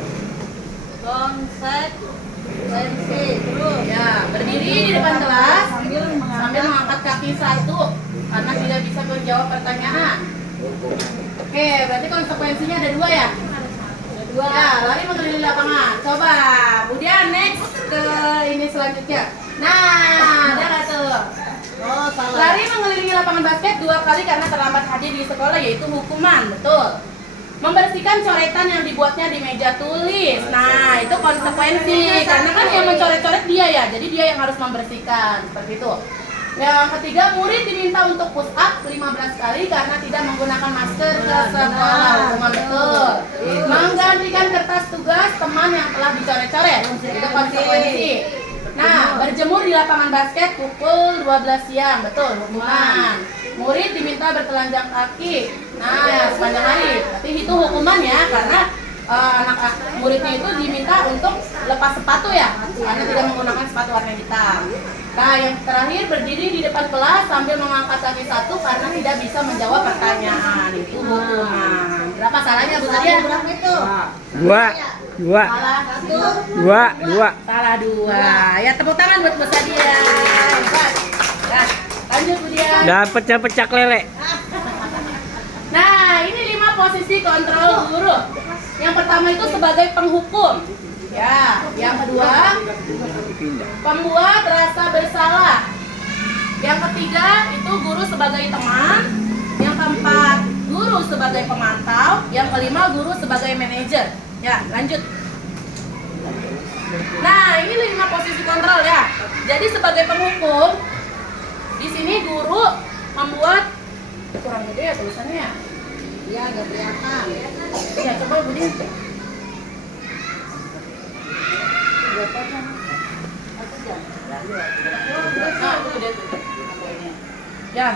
konsekuensi. Terus Ya, berdiri di depan kelas sambil sambil mengangkat kaki satu karena tidak bisa menjawab pertanyaan. Oke, berarti konsekuensinya ada 2 ya? Ya, lari mengelilingi lapangan. Coba, kemudian next ke ini selanjutnya. Nah, ada nggak tuh? Oh, salah. Lari mengelilingi lapangan basket 2 kali karena terlambat hadir di sekolah, yaitu hukuman. Betul. Membersihkan coretan yang dibuatnya di meja tulis. Nah, itu konsekuensi. Karena kan yang mencoret-coret dia ya, jadi dia yang harus membersihkan. Seperti itu. Yang ketiga, murid diminta untuk push up 15 kali karena tidak menggunakan masker ke sekolah. Hukuman betul. Menggantikan kertas tugas teman yang telah dicoret-coret. Itu konsekuensi. Nah, berjemur di lapangan basket pukul 12 siang. Betul, hukuman. Murid diminta bertelanjang kaki. Nah, ya, sepanjang hari. Tapi itu hukuman ya, karena anak muridnya itu diminta untuk lepas sepatu ya, karena tidak menggunakan sepatu warna hitam. Nah, yang terakhir berdiri di depan kelas sambil mengangkat kaki satu karena tidak bisa menjawab pertanyaan. Itu hukuman. Berapa salahnya Bu Sadia? Berapa itu? 2. Salah 2. Salah 2. Ya, tepuk tangan buat Bu Sadia. Hebat. Ya, lanjut Bu Dia. Dapat pecah lele. Nah, ini 5 posisi kontrol guru. Yang pertama itu sebagai penghukum. Ya, yang kedua pembuat rasa bersalah. Yang ketiga itu guru sebagai teman. Yang keempat guru sebagai pemantau. Yang kelima guru sebagai manajer. Ya, lanjut. Nah, ini 5 posisi kontrol ya. Jadi sebagai penghukum, di sini guru membuat kurang gede ya tulisannya ya. Iya, nggak kelihatan. Ya, coba Bu Din. Nah, itu udah tuh. Ya.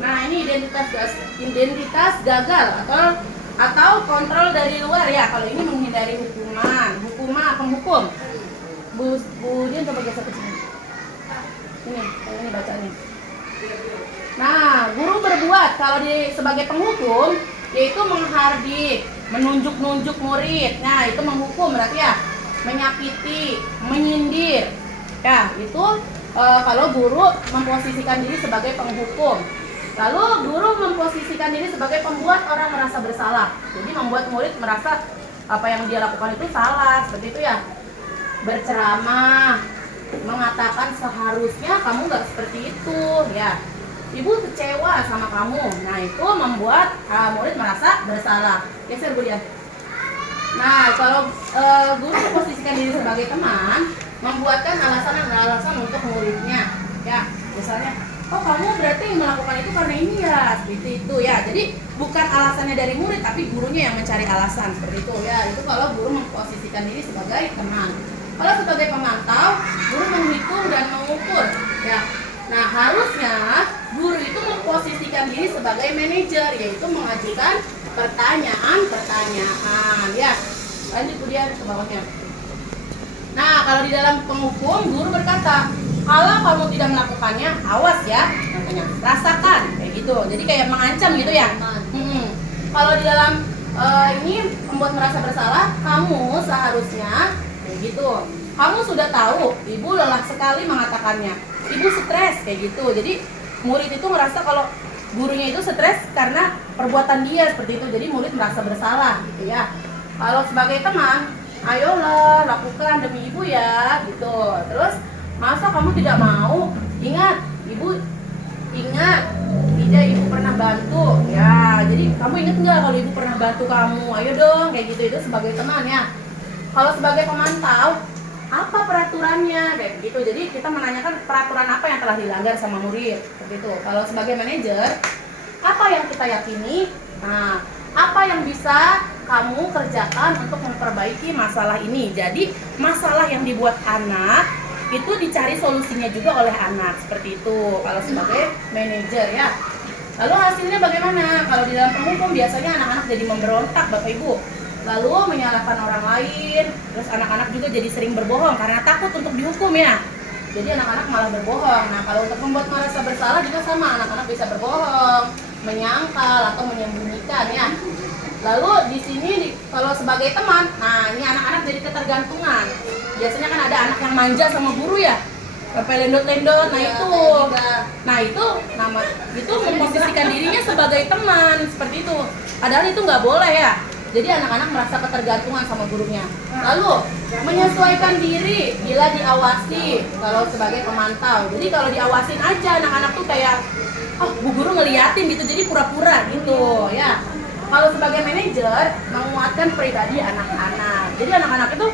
Nah, ini identitas gagal atau kontrol dari luar ya. Kalau ini menghindari penghukum. Bu Din coba geser ke sini. Ini bacanya. Nah, guru berbuat kalau sebagai penghukum yaitu menghardik, menunjuk-nunjuk murid. Nah, itu menghukum berarti ya, menyakiti, menyindir. Ya, itu kalau guru memposisikan diri sebagai penghukum. Lalu guru memposisikan diri sebagai pembuat orang merasa bersalah. Jadi membuat murid merasa apa yang dia lakukan itu salah, seperti itu ya. Berceramah, mengatakan seharusnya kamu nggak seperti itu, ya. Ibu kecewa sama kamu. Nah, itu membuat murid merasa bersalah. Geser Bu Dian. Nah, kalau guru memposisikan diri sebagai teman, membuatkan alasan untuk muridnya. Ya, misalnya, oh kamu berarti melakukan itu karena ini ya, seperti itu ya. Jadi bukan alasannya dari murid, tapi gurunya yang mencari alasan seperti itu ya. Itu kalau guru memposisikan diri sebagai teman. Kalau sebagai pemantau, guru menghitung dan mengukur ya. Nah, harusnya guru itu memposisikan diri sebagai manajer, yaitu mengajukan pertanyaan-pertanyaan. Ya, lanjut kemudian ke bawahnya. Nah, kalau di dalam penghukum, guru berkata, kalau kamu tidak melakukannya, awas ya, contohnya, rasakan, kayak gitu. Jadi kayak mengancam gitu ya. Kalau di dalam ini membuat merasa bersalah, kamu seharusnya kayak gitu. Kamu sudah tahu, ibu lelah sekali mengatakannya. Ibu stres kayak gitu. Jadi murid itu merasa kalau gurunya itu stres karena perbuatan dia seperti itu. Jadi murid merasa bersalah gitu ya. Kalau sebagai teman, ayolah lakukan demi ibu ya gitu. Terus masa kamu tidak mau? Ingat, ibu ingat tidak ibu pernah bantu ya. Jadi kamu ingat nggak kalau ibu pernah bantu kamu? Ayo dong kayak gitu. Itu sebagai teman ya. Kalau sebagai pemantau, apa peraturannya kayak begitu. Jadi kita menanyakan peraturan apa yang telah dilanggar sama murid seperti itu. Kalau sebagai manajer, apa yang kita yakini, nah apa yang bisa kamu kerjakan untuk memperbaiki masalah ini. Jadi masalah yang dibuat anak itu dicari solusinya juga oleh anak seperti itu kalau sebagai manajer ya. Lalu hasilnya bagaimana? Kalau di dalam penghukum biasanya anak-anak jadi memberontak Bapak Ibu, lalu menyalahkan orang lain. Terus anak-anak juga jadi sering berbohong karena takut untuk dihukum ya. Jadi anak-anak malah berbohong. Nah, kalau untuk membuat merasa bersalah juga sama, anak-anak bisa berbohong, menyangkal atau menyembunyikan ya. Lalu di sini kalau sebagai teman, nah ini anak-anak jadi ketergantungan. Biasanya kan ada anak yang manja sama guru ya, lendot-lendot. Nah itu memposisikan dirinya sebagai teman seperti itu. Padahal itu nggak boleh ya. Jadi anak-anak merasa ketergantungan sama gurunya. Lalu menyesuaikan diri bila diawasi kalau sebagai pemantau. Jadi kalau diawasin aja anak-anak tuh kayak, oh bu guru ngeliatin gitu, jadi pura-pura gitu ya. Kalau sebagai manajer, menguatkan pribadi anak-anak. Jadi anak-anak itu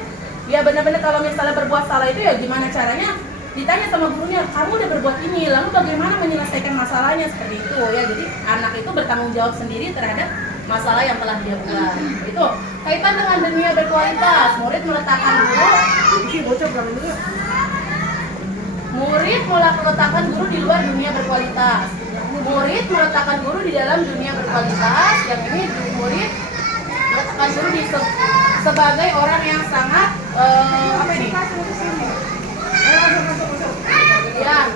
ya benar-benar kalau misalnya berbuat salah itu ya gimana caranya, ditanya sama gurunya, kamu udah berbuat ini, lalu bagaimana menyelesaikan masalahnya seperti itu ya. Jadi anak itu bertanggung jawab sendiri terhadap masalah yang telah dia buat. Itu kaitan dengan dunia berkualitas. Murid meletakkan guru di luar dunia berkualitas. Murid meletakkan guru di dalam dunia berkualitas. Yang ini murid meletakkan guru sebagai orang yang sangat ya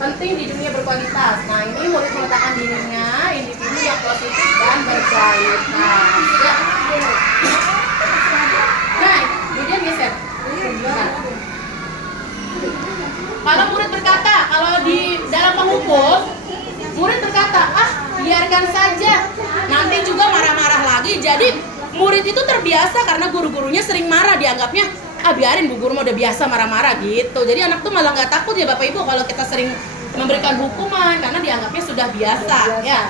penting di dunia berkualitas. Nah ini murid meletakkan dirinya individu yang positif dan berkualitas ya. Nah kemudian geser. Kalau murid berkata, kalau di dalam penghukum murid berkata, biarkan saja, nanti juga marah-marah lagi. Jadi murid itu terbiasa karena guru-gurunya sering marah, dianggapnya biarin bu guru udah biasa marah-marah gitu. Jadi anak tuh malah nggak takut ya Bapak Ibu kalau kita sering memberikan hukuman karena dianggapnya sudah biasa ya.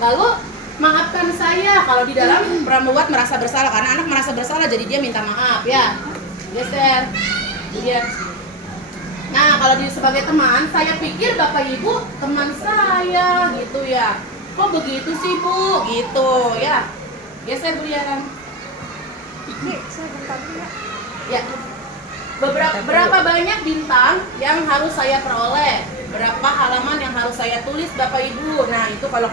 Lalu maafkan saya kalau di dalam membuat merasa bersalah, karena anak merasa bersalah jadi dia minta maaf ya. Geser. Dia. Nah kalau dia sebagai teman, saya pikir Bapak Ibu teman saya gitu ya. Kok begitu sih bu? Gitu ya. Geser Bu Dian. Ya. Berapa banyak bintang yang harus saya peroleh? Berapa halaman yang harus saya tulis Bapak Ibu? Nah, itu kalau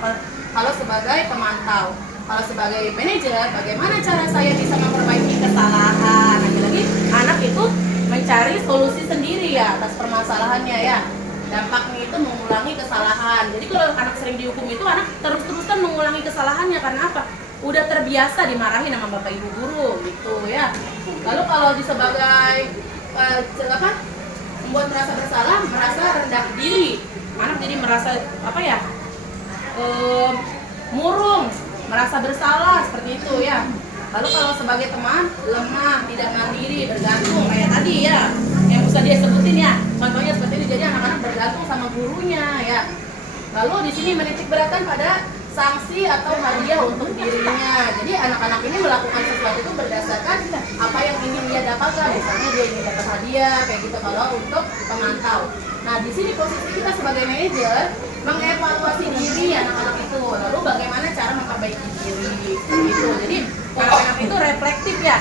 sebagai pemantau. Kalau sebagai manajer, bagaimana cara saya bisa memperbaiki kesalahan? Lagi-lagi anak itu mencari solusi sendiri ya atas permasalahannya ya. Dampaknya itu mengulangi kesalahan. Jadi kalau anak sering dihukum itu anak terus-terusan mengulangi kesalahannya karena apa? Udah terbiasa dimarahin sama Bapak Ibu guru gitu ya. Lalu kalau sebagai membuat merasa bersalah, merasa rendah diri, anak jadi merasa murung, merasa bersalah seperti itu ya. Lalu kalau sebagai teman, lemah, tidak mandiri, bergantung kayak tadi ya, yang bisa dia sebutin ya. Contohnya seperti ini, jadi anak-anak bergantung sama gurunya ya. Lalu di sini menitik beratkan pada sanksi atau hadiah untuk dirinya. Jadi anak-anak ini melakukan sesuatu itu berdasarkan apa yang ingin dia dapatkan. Misalnya dia ingin dapat hadiah kayak gitu kalau untuk pemantau. Nah di sini posisi kita sebagai manajer mengevaluasi diri anak-anak itu. Lalu bagaimana cara memperbaiki diri gitu. Jadi anak-anak itu reflektif ya,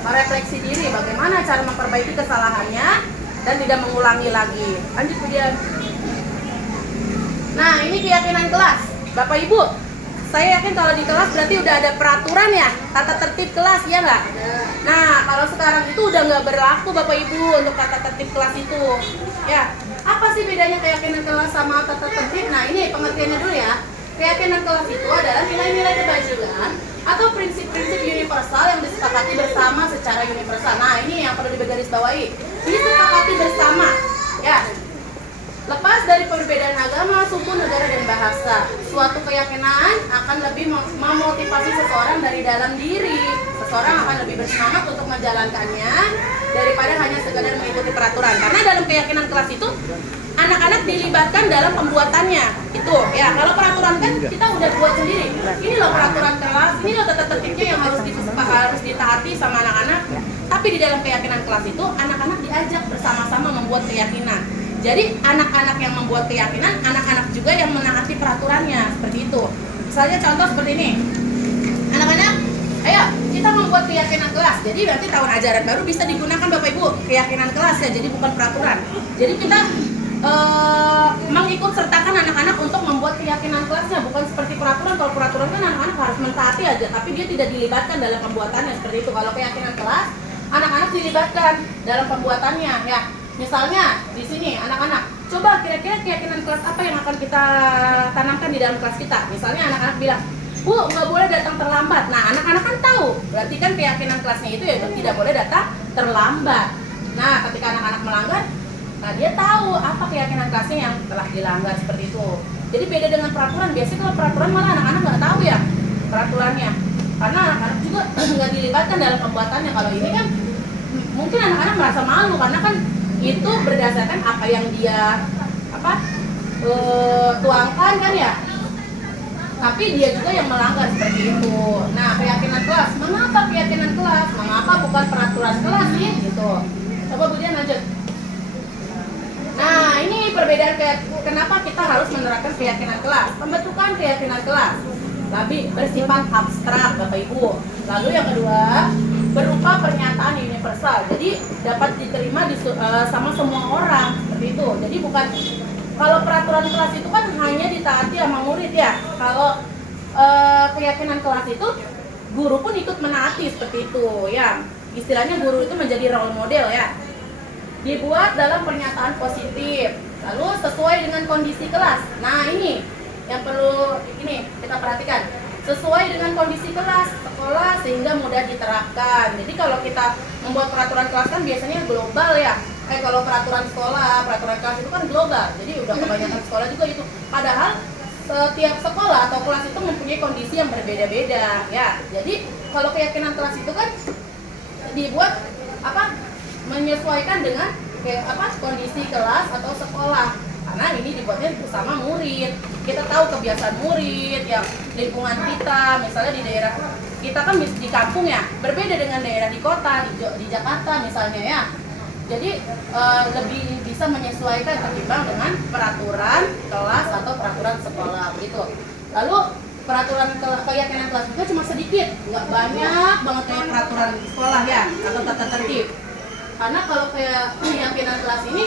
merefleksi diri bagaimana cara memperbaiki kesalahannya dan tidak mengulangi lagi. Lanjut kemudian. Nah, ini keyakinan kelas. Bapak Ibu, saya yakin kalau di kelas berarti udah ada peraturan ya, tata tertib kelas, ya nggak? Nah, kalau sekarang itu udah nggak berlaku Bapak Ibu untuk tata tertib kelas itu. Ya, apa sih bedanya keyakinan kelas sama tata tertib? Nah, ini pengertiannya dulu ya. Keyakinan kelas itu adalah nilai-nilai kebajikan atau prinsip-prinsip universal yang disepakati bersama secara universal. Nah, ini yang perlu digarisbawahi. Disepakati bersama, ya. Lepas dari perbedaan agama, suku, negara, dan bahasa, suatu keyakinan akan lebih memotivasi seseorang dari dalam diri. Seseorang akan lebih bersemangat untuk menjalankannya daripada hanya sekadar mengikuti peraturan. Karena dalam keyakinan kelas itu, anak-anak dilibatkan dalam pembuatannya. Itu ya, kalau peraturan kan kita udah buat sendiri. Ini loh peraturan kelas, ini loh tata tertibnya yang harus ditaati sama anak-anak. Tapi di dalam keyakinan kelas itu, anak-anak diajak bersama-sama membuat keyakinan. Jadi anak-anak yang membuat keyakinan, anak-anak juga yang menaati peraturannya, seperti itu. Misalnya contoh seperti ini, anak-anak, ayo kita membuat keyakinan kelas. Jadi nanti tahun ajaran baru bisa digunakan Bapak Ibu keyakinan kelas ya, jadi bukan peraturan. Jadi kita mengikut sertakan anak-anak untuk membuat keyakinan kelasnya, bukan seperti peraturan. Kalau peraturan kan anak-anak harus mentaati aja, tapi dia tidak dilibatkan dalam pembuatannya, seperti itu. Kalau keyakinan kelas, anak-anak dilibatkan dalam pembuatannya ya. Misalnya di sini anak-anak, coba kira-kira keyakinan kelas apa yang akan kita tanamkan di dalam kelas kita. Misalnya anak-anak bilang, Bu, nggak boleh datang terlambat. Nah, anak-anak kan tahu, berarti kan keyakinan kelasnya itu ya tidak boleh datang terlambat. Nah, ketika anak-anak melanggar, nah dia tahu apa keyakinan kelasnya yang telah dilanggar, seperti itu. Jadi beda dengan peraturan. Biasanya kalau peraturan malah anak-anak nggak tahu ya peraturannya, karena anak-anak juga nggak dilibatkan dalam pembuatannya. Kalau ini kan mungkin anak-anak merasa malu karena kan itu berdasarkan apa yang dia tuangkan kan ya, tapi dia juga yang melanggar, seperti itu. Nah, keyakinan kelas, mengapa keyakinan kelas, mengapa bukan peraturan kelas nih gitu. Coba Bu Dian lanjut. Nah, ini perbedaan kenapa kita harus menerapkan keyakinan kelas. Pembentukan keyakinan kelas lebih bersifat abstrak Bapak Ibu. Lalu yang kedua, berupa pernyataan universal, jadi dapat diterima sama semua orang, seperti itu. Jadi bukan, kalau peraturan kelas itu kan hanya ditaati sama murid ya. Kalau keyakinan kelas itu guru pun ikut menaati, seperti itu ya. Istilahnya guru itu menjadi role model ya. Dibuat dalam pernyataan positif, lalu sesuai dengan kondisi kelas. Nah, ini yang perlu ini kita perhatikan. Sesuai dengan kondisi kelas, sekolah, sehingga mudah diterapkan. Jadi kalau kita membuat peraturan kelas kan biasanya global ya. Kalau peraturan sekolah, peraturan kelas itu kan global. Jadi udah kebanyakan sekolah juga itu. Padahal setiap sekolah atau kelas itu mempunyai kondisi yang berbeda-beda ya. Jadi kalau keyakinan kelas itu kan dibuat menyesuaikan dengan kondisi kelas atau sekolah. Karena ini dibuatnya bersama murid. Kita tahu kebiasaan murid, yang lingkungan kita, misalnya di daerah kita kan di kampung ya, berbeda dengan daerah di kota, di Jakarta misalnya ya. Jadi lebih bisa menyesuaikan ketimbang dengan peraturan kelas atau peraturan sekolah begitu. Lalu peraturan keyakinan kelas juga cuma sedikit, nggak banyak banget kayak peraturan sekolah ya atau tata tertib. Karena kalau keyakinan kelas ini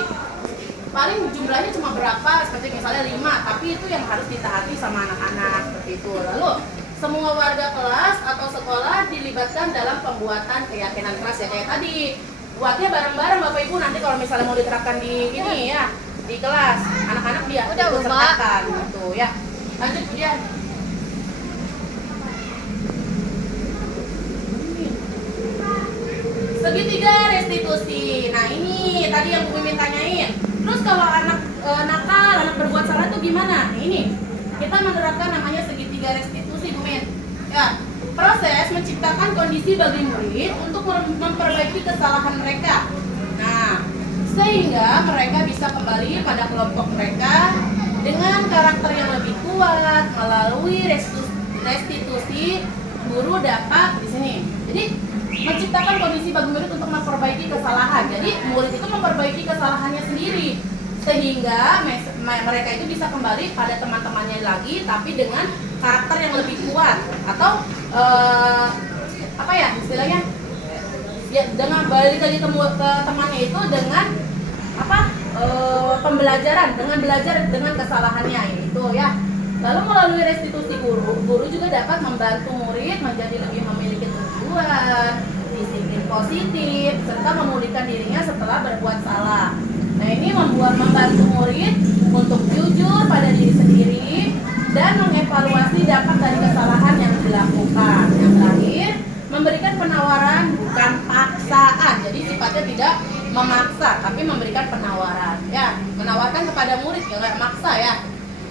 paling jumlahnya cuma berapa, seperti misalnya 5, tapi itu yang harus ditaati sama anak-anak, seperti itu. Lalu semua warga kelas atau sekolah dilibatkan dalam pembuatan keyakinan kelas ya, kayak tadi buatnya bareng-bareng Bapak Ibu. Nanti kalau misalnya mau diterapkan di ini ya, di kelas, anak-anak dia ikut sertakan gitu ya. Lanjut dia. Segitiga restitusi. Nah, ini tadi yang Bu Mimin tanyain. Terus kalau anak nakal, anak berbuat salah itu gimana? Nah, ini kita menerapkan namanya segitiga restitusi, Bu Min. Ya, proses menciptakan kondisi bagi murid untuk memperbaiki kesalahan mereka. Nah, sehingga mereka bisa kembali pada kelompok mereka dengan karakter yang lebih kuat. Melalui restitusi, guru dapat di sini. Jadi menciptakan kondisi bagi murid untuk memperbaiki kesalahan. Jadi murid itu memperbaiki kesalahannya sendiri, sehingga mereka itu bisa kembali pada teman-temannya lagi, tapi dengan karakter yang lebih kuat, atau istilahnya ya, dengan balik lagi ke temannya itu dengan pembelajaran dengan belajar dengan kesalahannya itu ya. Lalu melalui restitusi guru juga dapat membantu murid menjadi lebih memiliki tujuan, disiplin positif, serta memulihkan dirinya setelah berbuat salah. Nah, ini membantu murid untuk jujur pada diri sendiri dan mengevaluasi dampak dari kesalahan yang dilakukan. Yang terakhir, memberikan penawaran bukan paksaan. Jadi sifatnya tidak memaksa, tapi memberikan penawaran. Ya, menawarkan kepada murid, nggak maksa ya.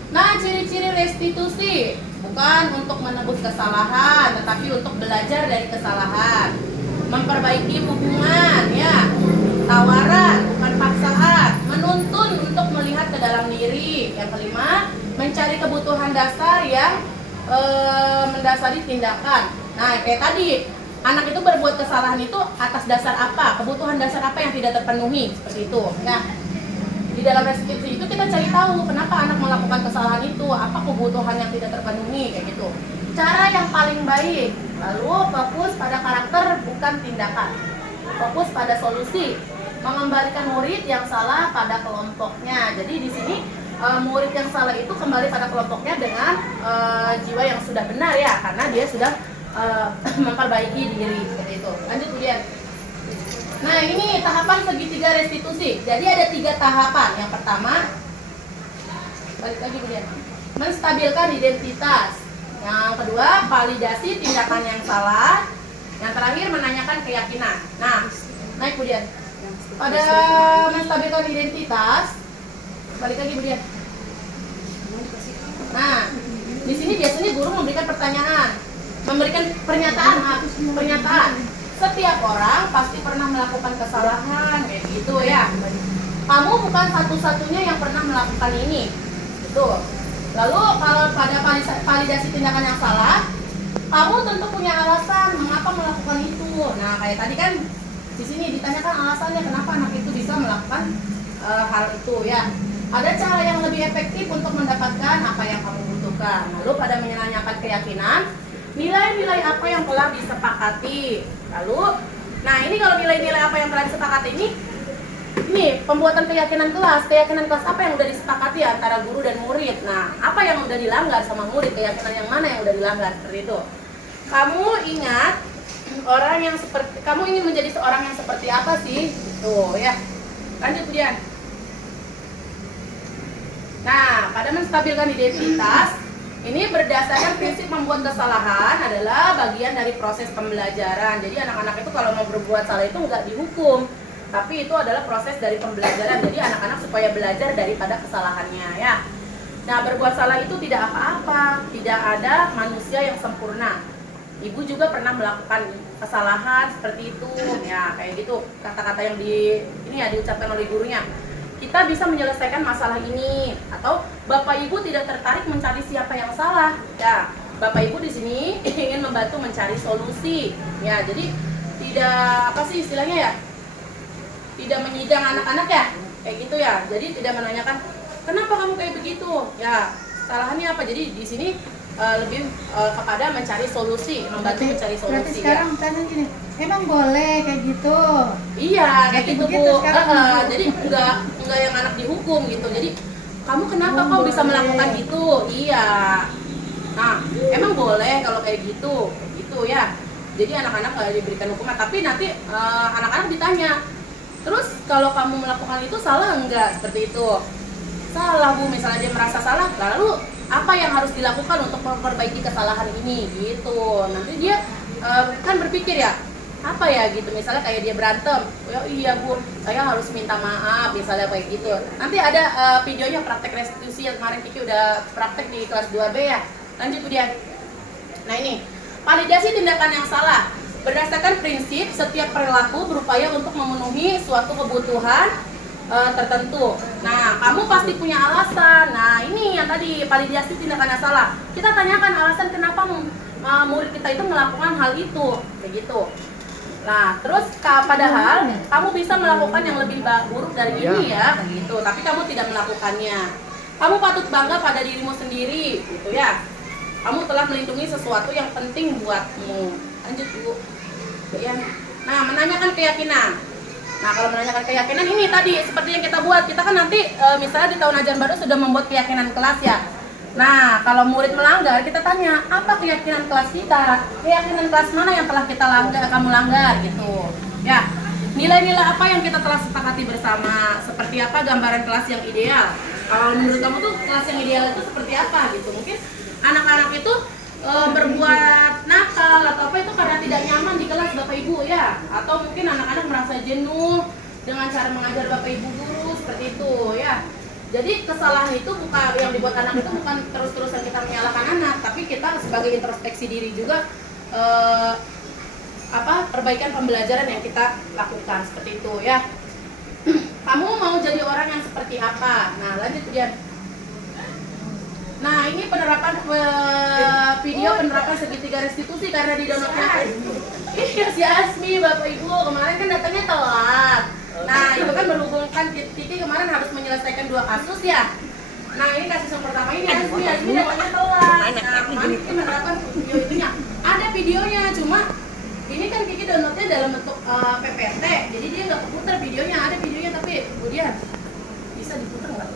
Nah, ciri-ciri restitusi bukan untuk menebus kesalahan, tetapi untuk belajar dari kesalahan, memperbaiki hubungan, ya, tawaran bukan paksaan, menuntun untuk melihat ke dalam diri. Yang kelima, mencari kebutuhan dasar yang mendasari tindakan. Nah, kayak tadi, anak itu berbuat kesalahan itu atas dasar apa? Kebutuhan dasar apa yang tidak terpenuhi? Seperti itu. Ya. Di dalam restitusi itu kita cari tahu kenapa anak melakukan kesalahan itu, apa kebutuhan yang tidak terpenuhi, kayak gitu. Cara yang paling baik, lalu fokus pada karakter bukan tindakan. Fokus pada solusi, mengembalikan murid yang salah pada kelompoknya. Jadi di sini murid yang salah itu kembali pada kelompoknya dengan jiwa yang sudah benar ya, karena dia sudah memperbaiki diri, seperti itu. Lanjut kemudian. Nah, ini tahapan segitiga restitusi. Jadi ada 3 tahapan. Yang pertama, balik lagi kemudian, menstabilkan identitas. Yang kedua, validasi tindakan yang salah. Yang terakhir, menanyakan keyakinan. Nah, naik kemudian. Pada menstabilkan identitas, balik lagi kemudian. Nah, di sini biasanya guru memberikan pertanyaan, memberikan pernyataan. Setiap orang pasti pernah melakukan kesalahan, kayak gitu ya. Kamu bukan satu-satunya yang pernah melakukan ini, gitu. Lalu kalau pada validasi tindakan yang salah, kamu tentu punya alasan mengapa melakukan itu. Nah, kayak tadi kan di sini ditanyakan alasannya kenapa anak itu bisa melakukan hal itu ya. Ada cara yang lebih efektif untuk mendapatkan apa yang kamu butuhkan. Lalu pada menanyakan keyakinan, nilai-nilai apa yang telah disepakati. Lalu, nah ini kalau nilai-nilai apa yang telah disepakati ini pembuatan keyakinan kelas apa yang udah disepakati antara guru dan murid. Nah, apa yang udah dilanggar sama murid, keyakinan yang mana yang udah dilanggar, seperti itu. Kamu ingat kamu ingin menjadi seorang yang seperti apa sih? Tuh ya. Lanjut kemudian. Nah, pada menstabilkan identitas, ini berdasarkan prinsip membuat kesalahan adalah bagian dari proses pembelajaran. Jadi anak-anak itu kalau mau berbuat salah itu nggak dihukum, tapi itu adalah proses dari pembelajaran. Jadi anak-anak supaya belajar daripada kesalahannya ya. Nah, berbuat salah itu tidak apa-apa, tidak ada manusia yang sempurna. Ibu juga pernah melakukan kesalahan seperti itu, ya kayak gitu. Kata-kata yang diucapkan oleh gurunya. Kita bisa menyelesaikan masalah ini, atau Bapak Ibu tidak tertarik mencari siapa yang salah. Ya, Bapak Ibu di sini ingin membantu mencari solusi. Ya, jadi tidak istilahnya ya? Tidak menyidang anak-anak ya, kayak gitu ya. Jadi tidak menanyakan kenapa kamu kayak begitu. Ya, salahnya apa? Jadi di sini lebih kepada mencari solusi, membantu mencari solusi. Berarti sekarang tanya gini, emang boleh kayak gitu? Iya, kayak gitu Bu. Jadi enggak yang anak dihukum gitu. Jadi kamu kenapa kau bisa melakukan itu? Iya. Nah, emang boleh kalau kayak gitu ya. Jadi anak-anak nggak diberikan hukuman, tapi nanti anak-anak ditanya, terus kalau kamu melakukan itu salah enggak? Seperti itu. Salah Bu, misalnya dia merasa salah, lalu apa yang harus dilakukan untuk memperbaiki kesalahan ini gitu. Nanti dia kan berpikir ya, apa ya gitu, misalnya kayak dia berantem, oh iya Bu, saya harus minta maaf, misalnya kayak gitu. Nanti ada videonya praktek restitusi yang kemarin Kiki udah praktek di kelas 2B ya. Lanjut kemudian. Nah ini, validasi tindakan yang salah. Berdasarkan prinsip, setiap perilaku berupaya untuk memenuhi suatu kebutuhan tertentu. Nah, kamu pasti punya alasan. Nah, ini yang tadi validasi tindakan yang salah. Kita tanyakan alasan kenapa murid kita itu melakukan hal itu, kayak gitu. Nah, terus padahal kamu bisa melakukan yang lebih buruk dari ini ya, kayak gitu. Tapi kamu tidak melakukannya. Kamu patut bangga pada dirimu sendiri, gitu ya. Kamu telah melindungi sesuatu yang penting buatmu. Lanjut Bu. Ya. Nah, menanyakan keyakinan. Nah, kalau menanyakan keyakinan ini tadi seperti yang kita buat, kita kan nanti misalnya di tahun ajaran baru sudah membuat keyakinan kelas ya. Nah, kalau murid melanggar, kita tanya, apa keyakinan kelas kita? Keyakinan kelas mana yang telah kamu langgar gitu. Ya, nilai-nilai apa yang kita telah sepakati bersama? Seperti apa gambaran kelas yang ideal? Kalau menurut kamu tuh kelas yang ideal itu seperti apa gitu? Mungkin anak-anak itu berbuat nakal atau apa itu karena tidak nyaman di kelas Bapak Ibu ya, atau mungkin anak-anak merasa jenuh dengan cara mengajar Bapak Ibu guru seperti itu ya. Jadi kesalahan itu bukan yang dibuat anak itu bukan terus-terusan kita menyalahkan anak, tapi kita sebagai introspeksi diri juga perbaikan pembelajaran yang kita lakukan seperti itu ya. Kamu mau jadi orang yang seperti apa? Nah, lanjut Dian. Nah, ini penerapan video penerapan segitiga restitusi karena di downloadnya. Iya si Asmi, Bapak Ibu kemarin kan datangnya telat. Nah, itu kan berhubungkan Titi kemarin harus menyelesaikan 2 kasus ya. Nah, ini kasus yang pertama ini Asmi datangnya telat. Nah, kemarin Titi menerapkan video itunya. Ada videonya, cuma ini kan Kiki downloadnya dalam bentuk PPT, jadi dia nggak keputar videonya. Ada videonya tapi kemudian bisa diputar nggak?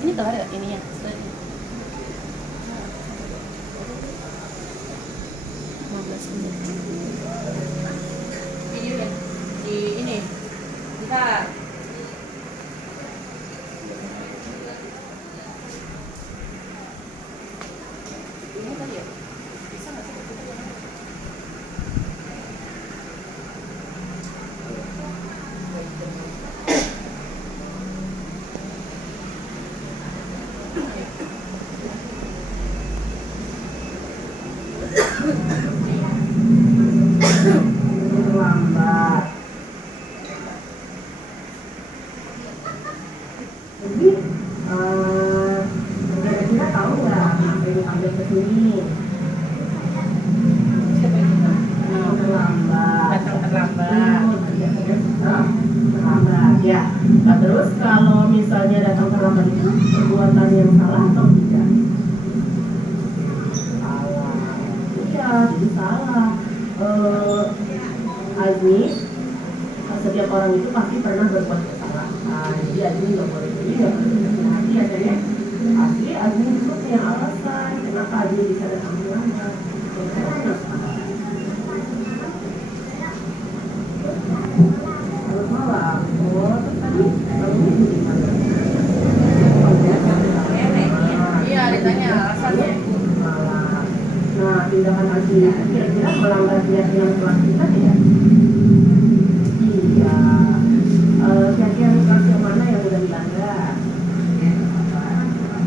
Ini tuh ada ininya. 15 menit. Videonya di ini. Bentar. Ini tadi ya? Bisa nggak sih keputar? Terlambat. Jadi kira-kira tahu nggak apa yang dipanggil ke sini? Terlambat. Terlambat ya. Nah, terus kalau misalnya datang terlambat itu perbuatan yang salah atau tidak? Salah. Iya, jadi salah. Azmi, setiap orang itu pasti pernah berbuat kesalahan. Jadi Azmi nggak boleh jadi nggak boleh hati adanya. Azmi itu punya alasan kenapa Azmi bisa datang terlambat. Selamat malam. Oh, tadi Azmi di mana? Iya, ditanya alasannya. Nah, tindakan Azmi itu kira-kira melanggar keyakinan kelas kita tidak? Iya. Keyakinan kelas yang mana yang udah dilanggar?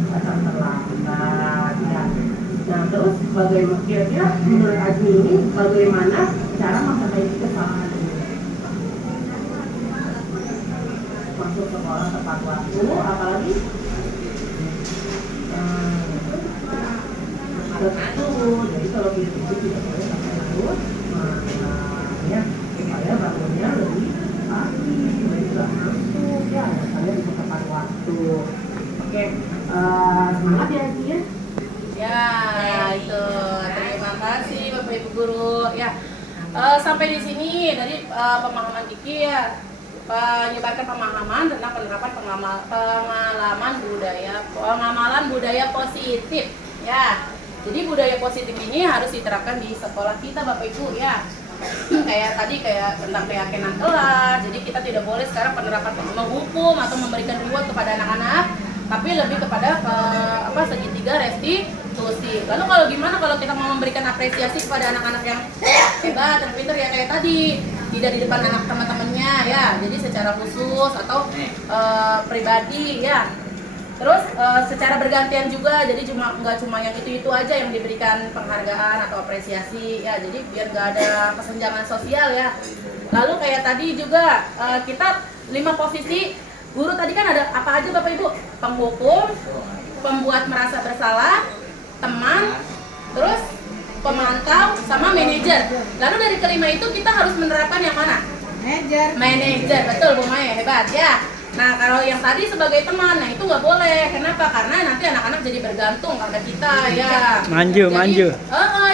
Datang terlambat. Ya. Nah, terus bagaimana kira-kira menurut Azmi ini bagaimana cara memperbaiki kesalahan ini? Masuk sekolah tepat waktu, apalagi betul, jadi kalau itu tidak boleh sampai larut, ya supaya bangunnya lebih pagi, supaya juga masuk, ya misalnya bisa tepat waktu. Oke, semangat ya Ci ya. Ya, itu. Terima kasih Bapak Ibu guru. Ya, sampai di sini tadi pemahaman Kiki ya, menyebarkan pemahaman tentang penerapan pengamalan budaya positif. Ya. Jadi budaya positif ini harus diterapkan di sekolah kita Bapak Ibu ya. Kayak tentang keyakinan kelas. Jadi kita tidak boleh sekarang penerapan menghukum atau memberikan reward kepada anak-anak, tapi lebih kepada segitiga restitusi. Lalu kalau gimana kalau kita mau memberikan apresiasi kepada anak-anak yang hebat dan pintar ya kayak tadi, tidak di depan anak teman-temannya ya. Jadi secara khusus atau pribadi ya. Terus secara bergantian juga, jadi nggak cuma yang itu aja yang diberikan penghargaan atau apresiasi ya, jadi biar nggak ada kesenjangan sosial ya. Lalu kayak tadi juga kita 5 posisi guru tadi kan ada apa aja Bapak Ibu? Penghukum, pembuat merasa bersalah, teman, terus pemantau, sama manajer. Lalu dari kelima itu kita harus menerapkan yang mana? Manajer, betul Bu Maya, hebat ya. Nah kalau yang tadi sebagai teman, nah itu nggak boleh. Kenapa? Karena nanti anak-anak jadi bergantung pada kita ya. Manju.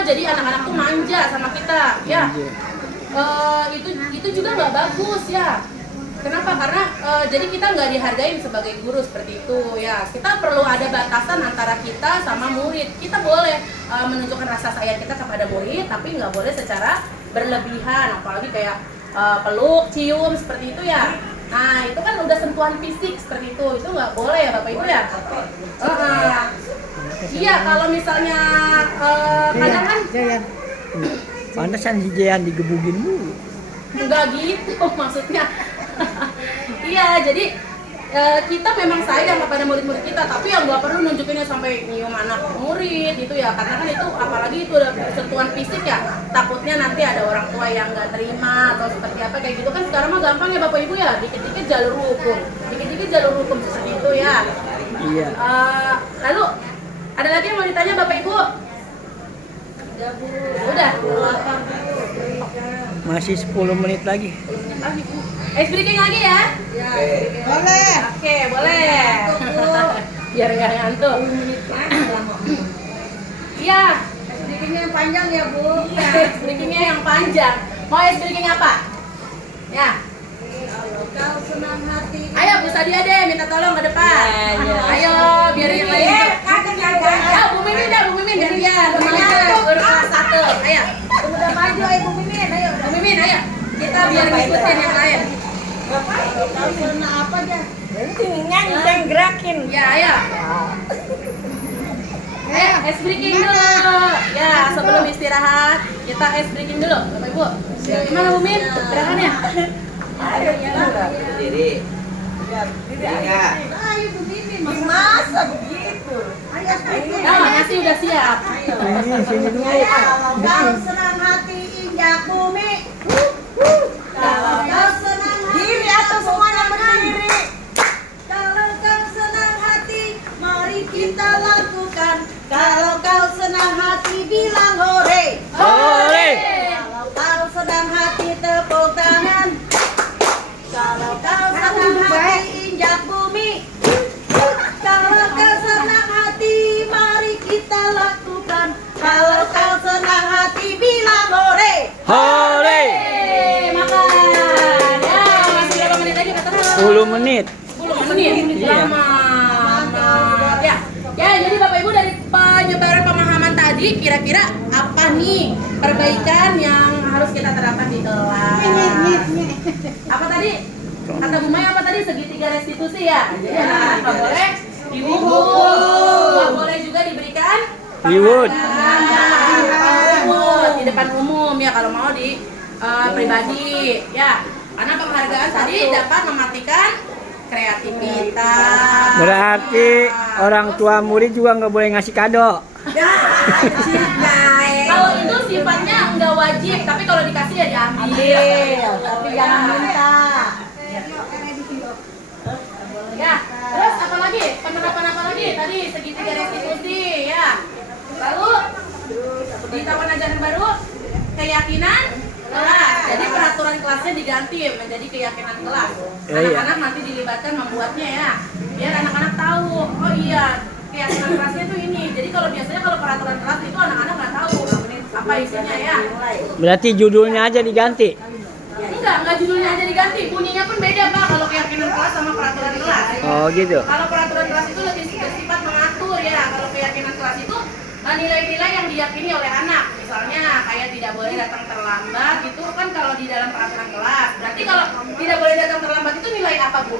Jadi anak-anak tuh manja sama kita ya. Itu juga nggak bagus ya. Kenapa? Karena jadi kita nggak dihargain sebagai guru seperti itu ya. Kita perlu ada batasan antara kita sama murid. Kita boleh menunjukkan rasa sayang kita kepada murid, tapi nggak boleh secara berlebihan. Apalagi kayak peluk, cium seperti itu ya. Nah itu kan udah sentuhan fisik seperti itu nggak boleh ya Bapak Ibu ya. Iya kalau misalnya kadang kan Pantesan si Jean digebugin mulu. enggak gitu maksudnya. Iya, jadi kita memang sayang kepada murid-murid kita, tapi yang nggak perlu nunjukinnya sampai nyium anak murid gitu ya, karena kan itu apalagi itu udah sentuhan fisik ya, takutnya nanti ada orang tua yang nggak terima atau seperti apa kayak gitu kan. Sekarang mah gampang ya Bapak Ibu ya, dikit-dikit jalur hukum seperti itu ya. Iya. Lalu ada lagi yang mau ditanya Bapak Ibu? Udah. Masih 10 menit lagi. Ice breaking lagi ya? Boleh. Oke, boleh. Biar nggak ngantuk. Iya. Bikinnya yang panjang ya, Bu. Iya, ice breakingnya yang panjang. Mau ice breaking apa? Ya. Kau senang hati. Ayo Bu Sadia deh, minta tolong ke depan. Ayo, biar yang lain. Ya, Bu Mimin dah, Bu Mimin gantian. Bu Mimin kelas 1. Ayo. Udah maju, Bu Mimin. Ayo. Bu Mimin, ayo. Kita biar ngikutin yang lain. Kau senang apa aja? Nyanyi dan gerakin. Ya, ayo. Ice breaking dulu. Ya, sebelum istirahat, kita ice breaking dulu, Bapak Ibu. Gimana Bu Min? Gerakannya? Berdiri. Tiga. Ayo, Bu Mimin. Masa begitu? Ayo, sedikit. Nah, nasi udah siap. Sini dulu. Kau senang hati injak bumi. Kalau kau senang hati, Diri atau semuanya berdiri? kalau kau senang hati, mari kita lakukan. Kalau kau senang hati, bilang hore. Hore. Kalau kau senang hati, tepuk tangan. Kalau kau senang hati, injak bumi. Kalau kau senang hati, mari kita lakukan. Kalau kau senang hati, bilang hore. Hore. Makan. Ya, masih berapa menit lagi kata 10 menit. 10 menit. Iya. Lama. Ya. Ya, jadi Bapak Ibu dari penyebaran pemahaman tadi kira-kira apa nih perbaikan yang harus kita terapkan di kelas? Apa tadi? Kata Bu Maya apa tadi? Segitiga restitusi ya. Jadi anak-anak nggak boleh dibungkul, nggak boleh juga diberikan Reward. reward di depan umum ya kalau mau di pribadi ya. Karena penghargaan tadi dapat mematikan kreativitas. Berarti orang tua murid juga nggak boleh ngasih kado. Kalau itu sifatnya nggak wajib, tapi kalau dikasih ya diambil. Tapi jangan minta. Ya, terus apa lagi? Penerapan apa lagi? Tadi segitiga restitusi ya. Lalu di tahun ajaran baru keyakinan kelas. Jadi peraturan kelasnya diganti menjadi keyakinan kelas. Ya, iya. Anak-anak nanti dilibatkan membuatnya ya. Biar anak-anak tahu. Oh iya, keyakinan kelasnya tuh ini. Jadi kalau biasanya kalau peraturan kelas itu anak-anak nggak tahu apa isinya ya. Berarti judulnya aja diganti. Enggak judulnya aja diganti. Bunyinya pun beda Pak kalau keyakinan kelas sama peraturan kelas. Oh gitu. Kalau peraturan kelas itu lebih bersifat mengatur ya. Kalau keyakinan kelas itu nilai-nilai yang diyakini oleh anak. Misalnya kayak tidak boleh datang terlambat itu kan kalau di dalam peraturan kelas. Berarti kalau tidak boleh datang terlambat itu nilai apa Bu?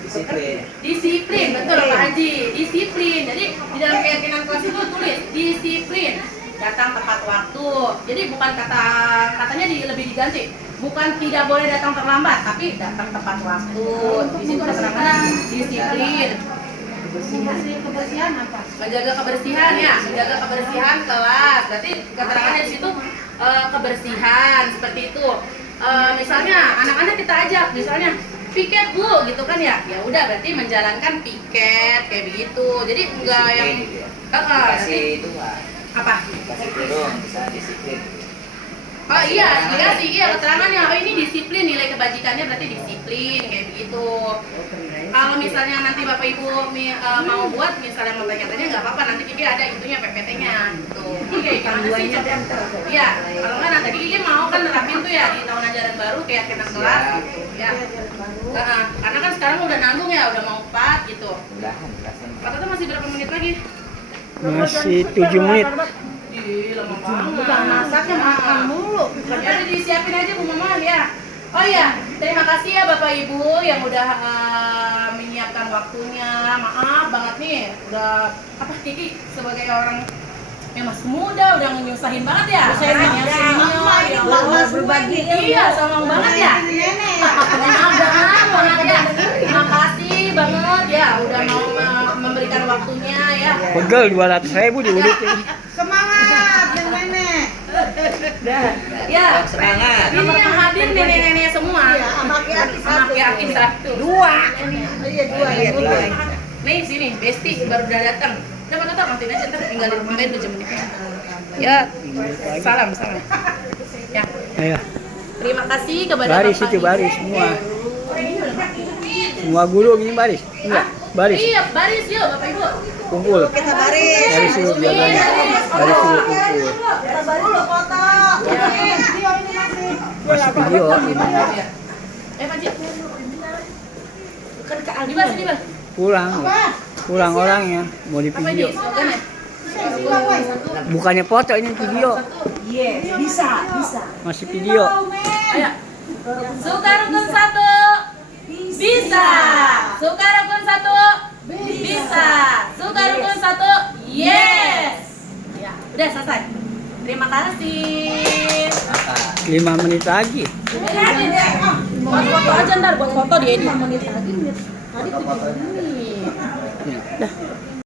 Disiplin. Disiplin, betul Pak Haji. Disiplin. Jadi di dalam keyakinan kelas itu tulis disiplin. Datang tepat waktu. Jadi bukan katanya lebih diganti. Bukan tidak boleh datang terlambat, tapi datang tepat waktu. Di situ keterangan disiplin. Kebersihan apa? Menjaga kebersihan ya, menjaga kebersihan kelas. Berarti keterangannya di situ kebersihan seperti itu. Misalnya anak-anak kita ajak, misalnya piket Bu, gitu kan ya. Ya udah berarti menjalankan piket kayak begitu. Jadi enggak yang Kasih itu Pak. apa? Kasih turun, bisa disiplin. Oh iya, dikasih iya keterangannya. Oh ini disiplin, nilai kebajikannya berarti disiplin kayak begitu. Kalau misalnya nanti Bapak Ibu mau buat, misalnya mau tanya-tanya nggak apa-apa, nanti Kiki ada itunya PPT-nya gitu. Oke, gimana sih? Iya, kalau nggak nanti Kiki mau kan nerapin tuh ya di tahun ajaran baru keyakinan kelas gitu ya. Karena kan sekarang udah nanggung ya, udah mau 4 gitu. Mudahan rasanya. Kata tuh masih berapa menit lagi? Masih 7 menit. Ih, lama banget. Bukan masaknya makan mulu. Ya udah disiapin aja Bu Mama ya. Oh iya, terima kasih ya Bapak Ibu yang udah menyiapkan waktunya. Maaf banget nih, udah Kiki sebagai orang yang masih muda udah nyusahin banget ya. Nyusahin Yang banget. senior, yang Mama berbagi ilmu. Iya, sama banget ya. Maaf banget ya. Terima kasih banget ya udah mau memberikan waktunya ya. Pegel 200.000 diurutin. Semangat yang nenek. Ya, Semangat. ini yang hadir nenek-nenek semua. Iya, sama aki-aki Sama aki-aki satu. Iya, dua. Nih sini, Besti baru udah datang. Udah mana tahu nanti aja ntar tinggal dimain 7 menit. Ya, salam. Ya, Ayo, terima kasih kepada baris Bapak itu Ibu. baris semua. Semua guru gini baris. Enggak, baris. Iya, baris yuk Bapak Ibu. Kumpul. Kita baris. Baris dulu biar banyak. Baris dulu kumpul. Kita baris lu foto. Masih video. Ya. Pak Ji. Kan ke Dibas, Dibas. Pulang orangnya mau di Apa ini? video. Slogan ya? Bukannya foto ini video. Iya, bisa. Masih video. Ayo. Suka rukun 1. Bisa. Suka rukun 1. Bisa. Suka rukun 1. Yes. Ya, udah selesai. Terima kasih. 5 menit lagi. Buat foto aja ntar, buat foto di edit. Ya. Dah.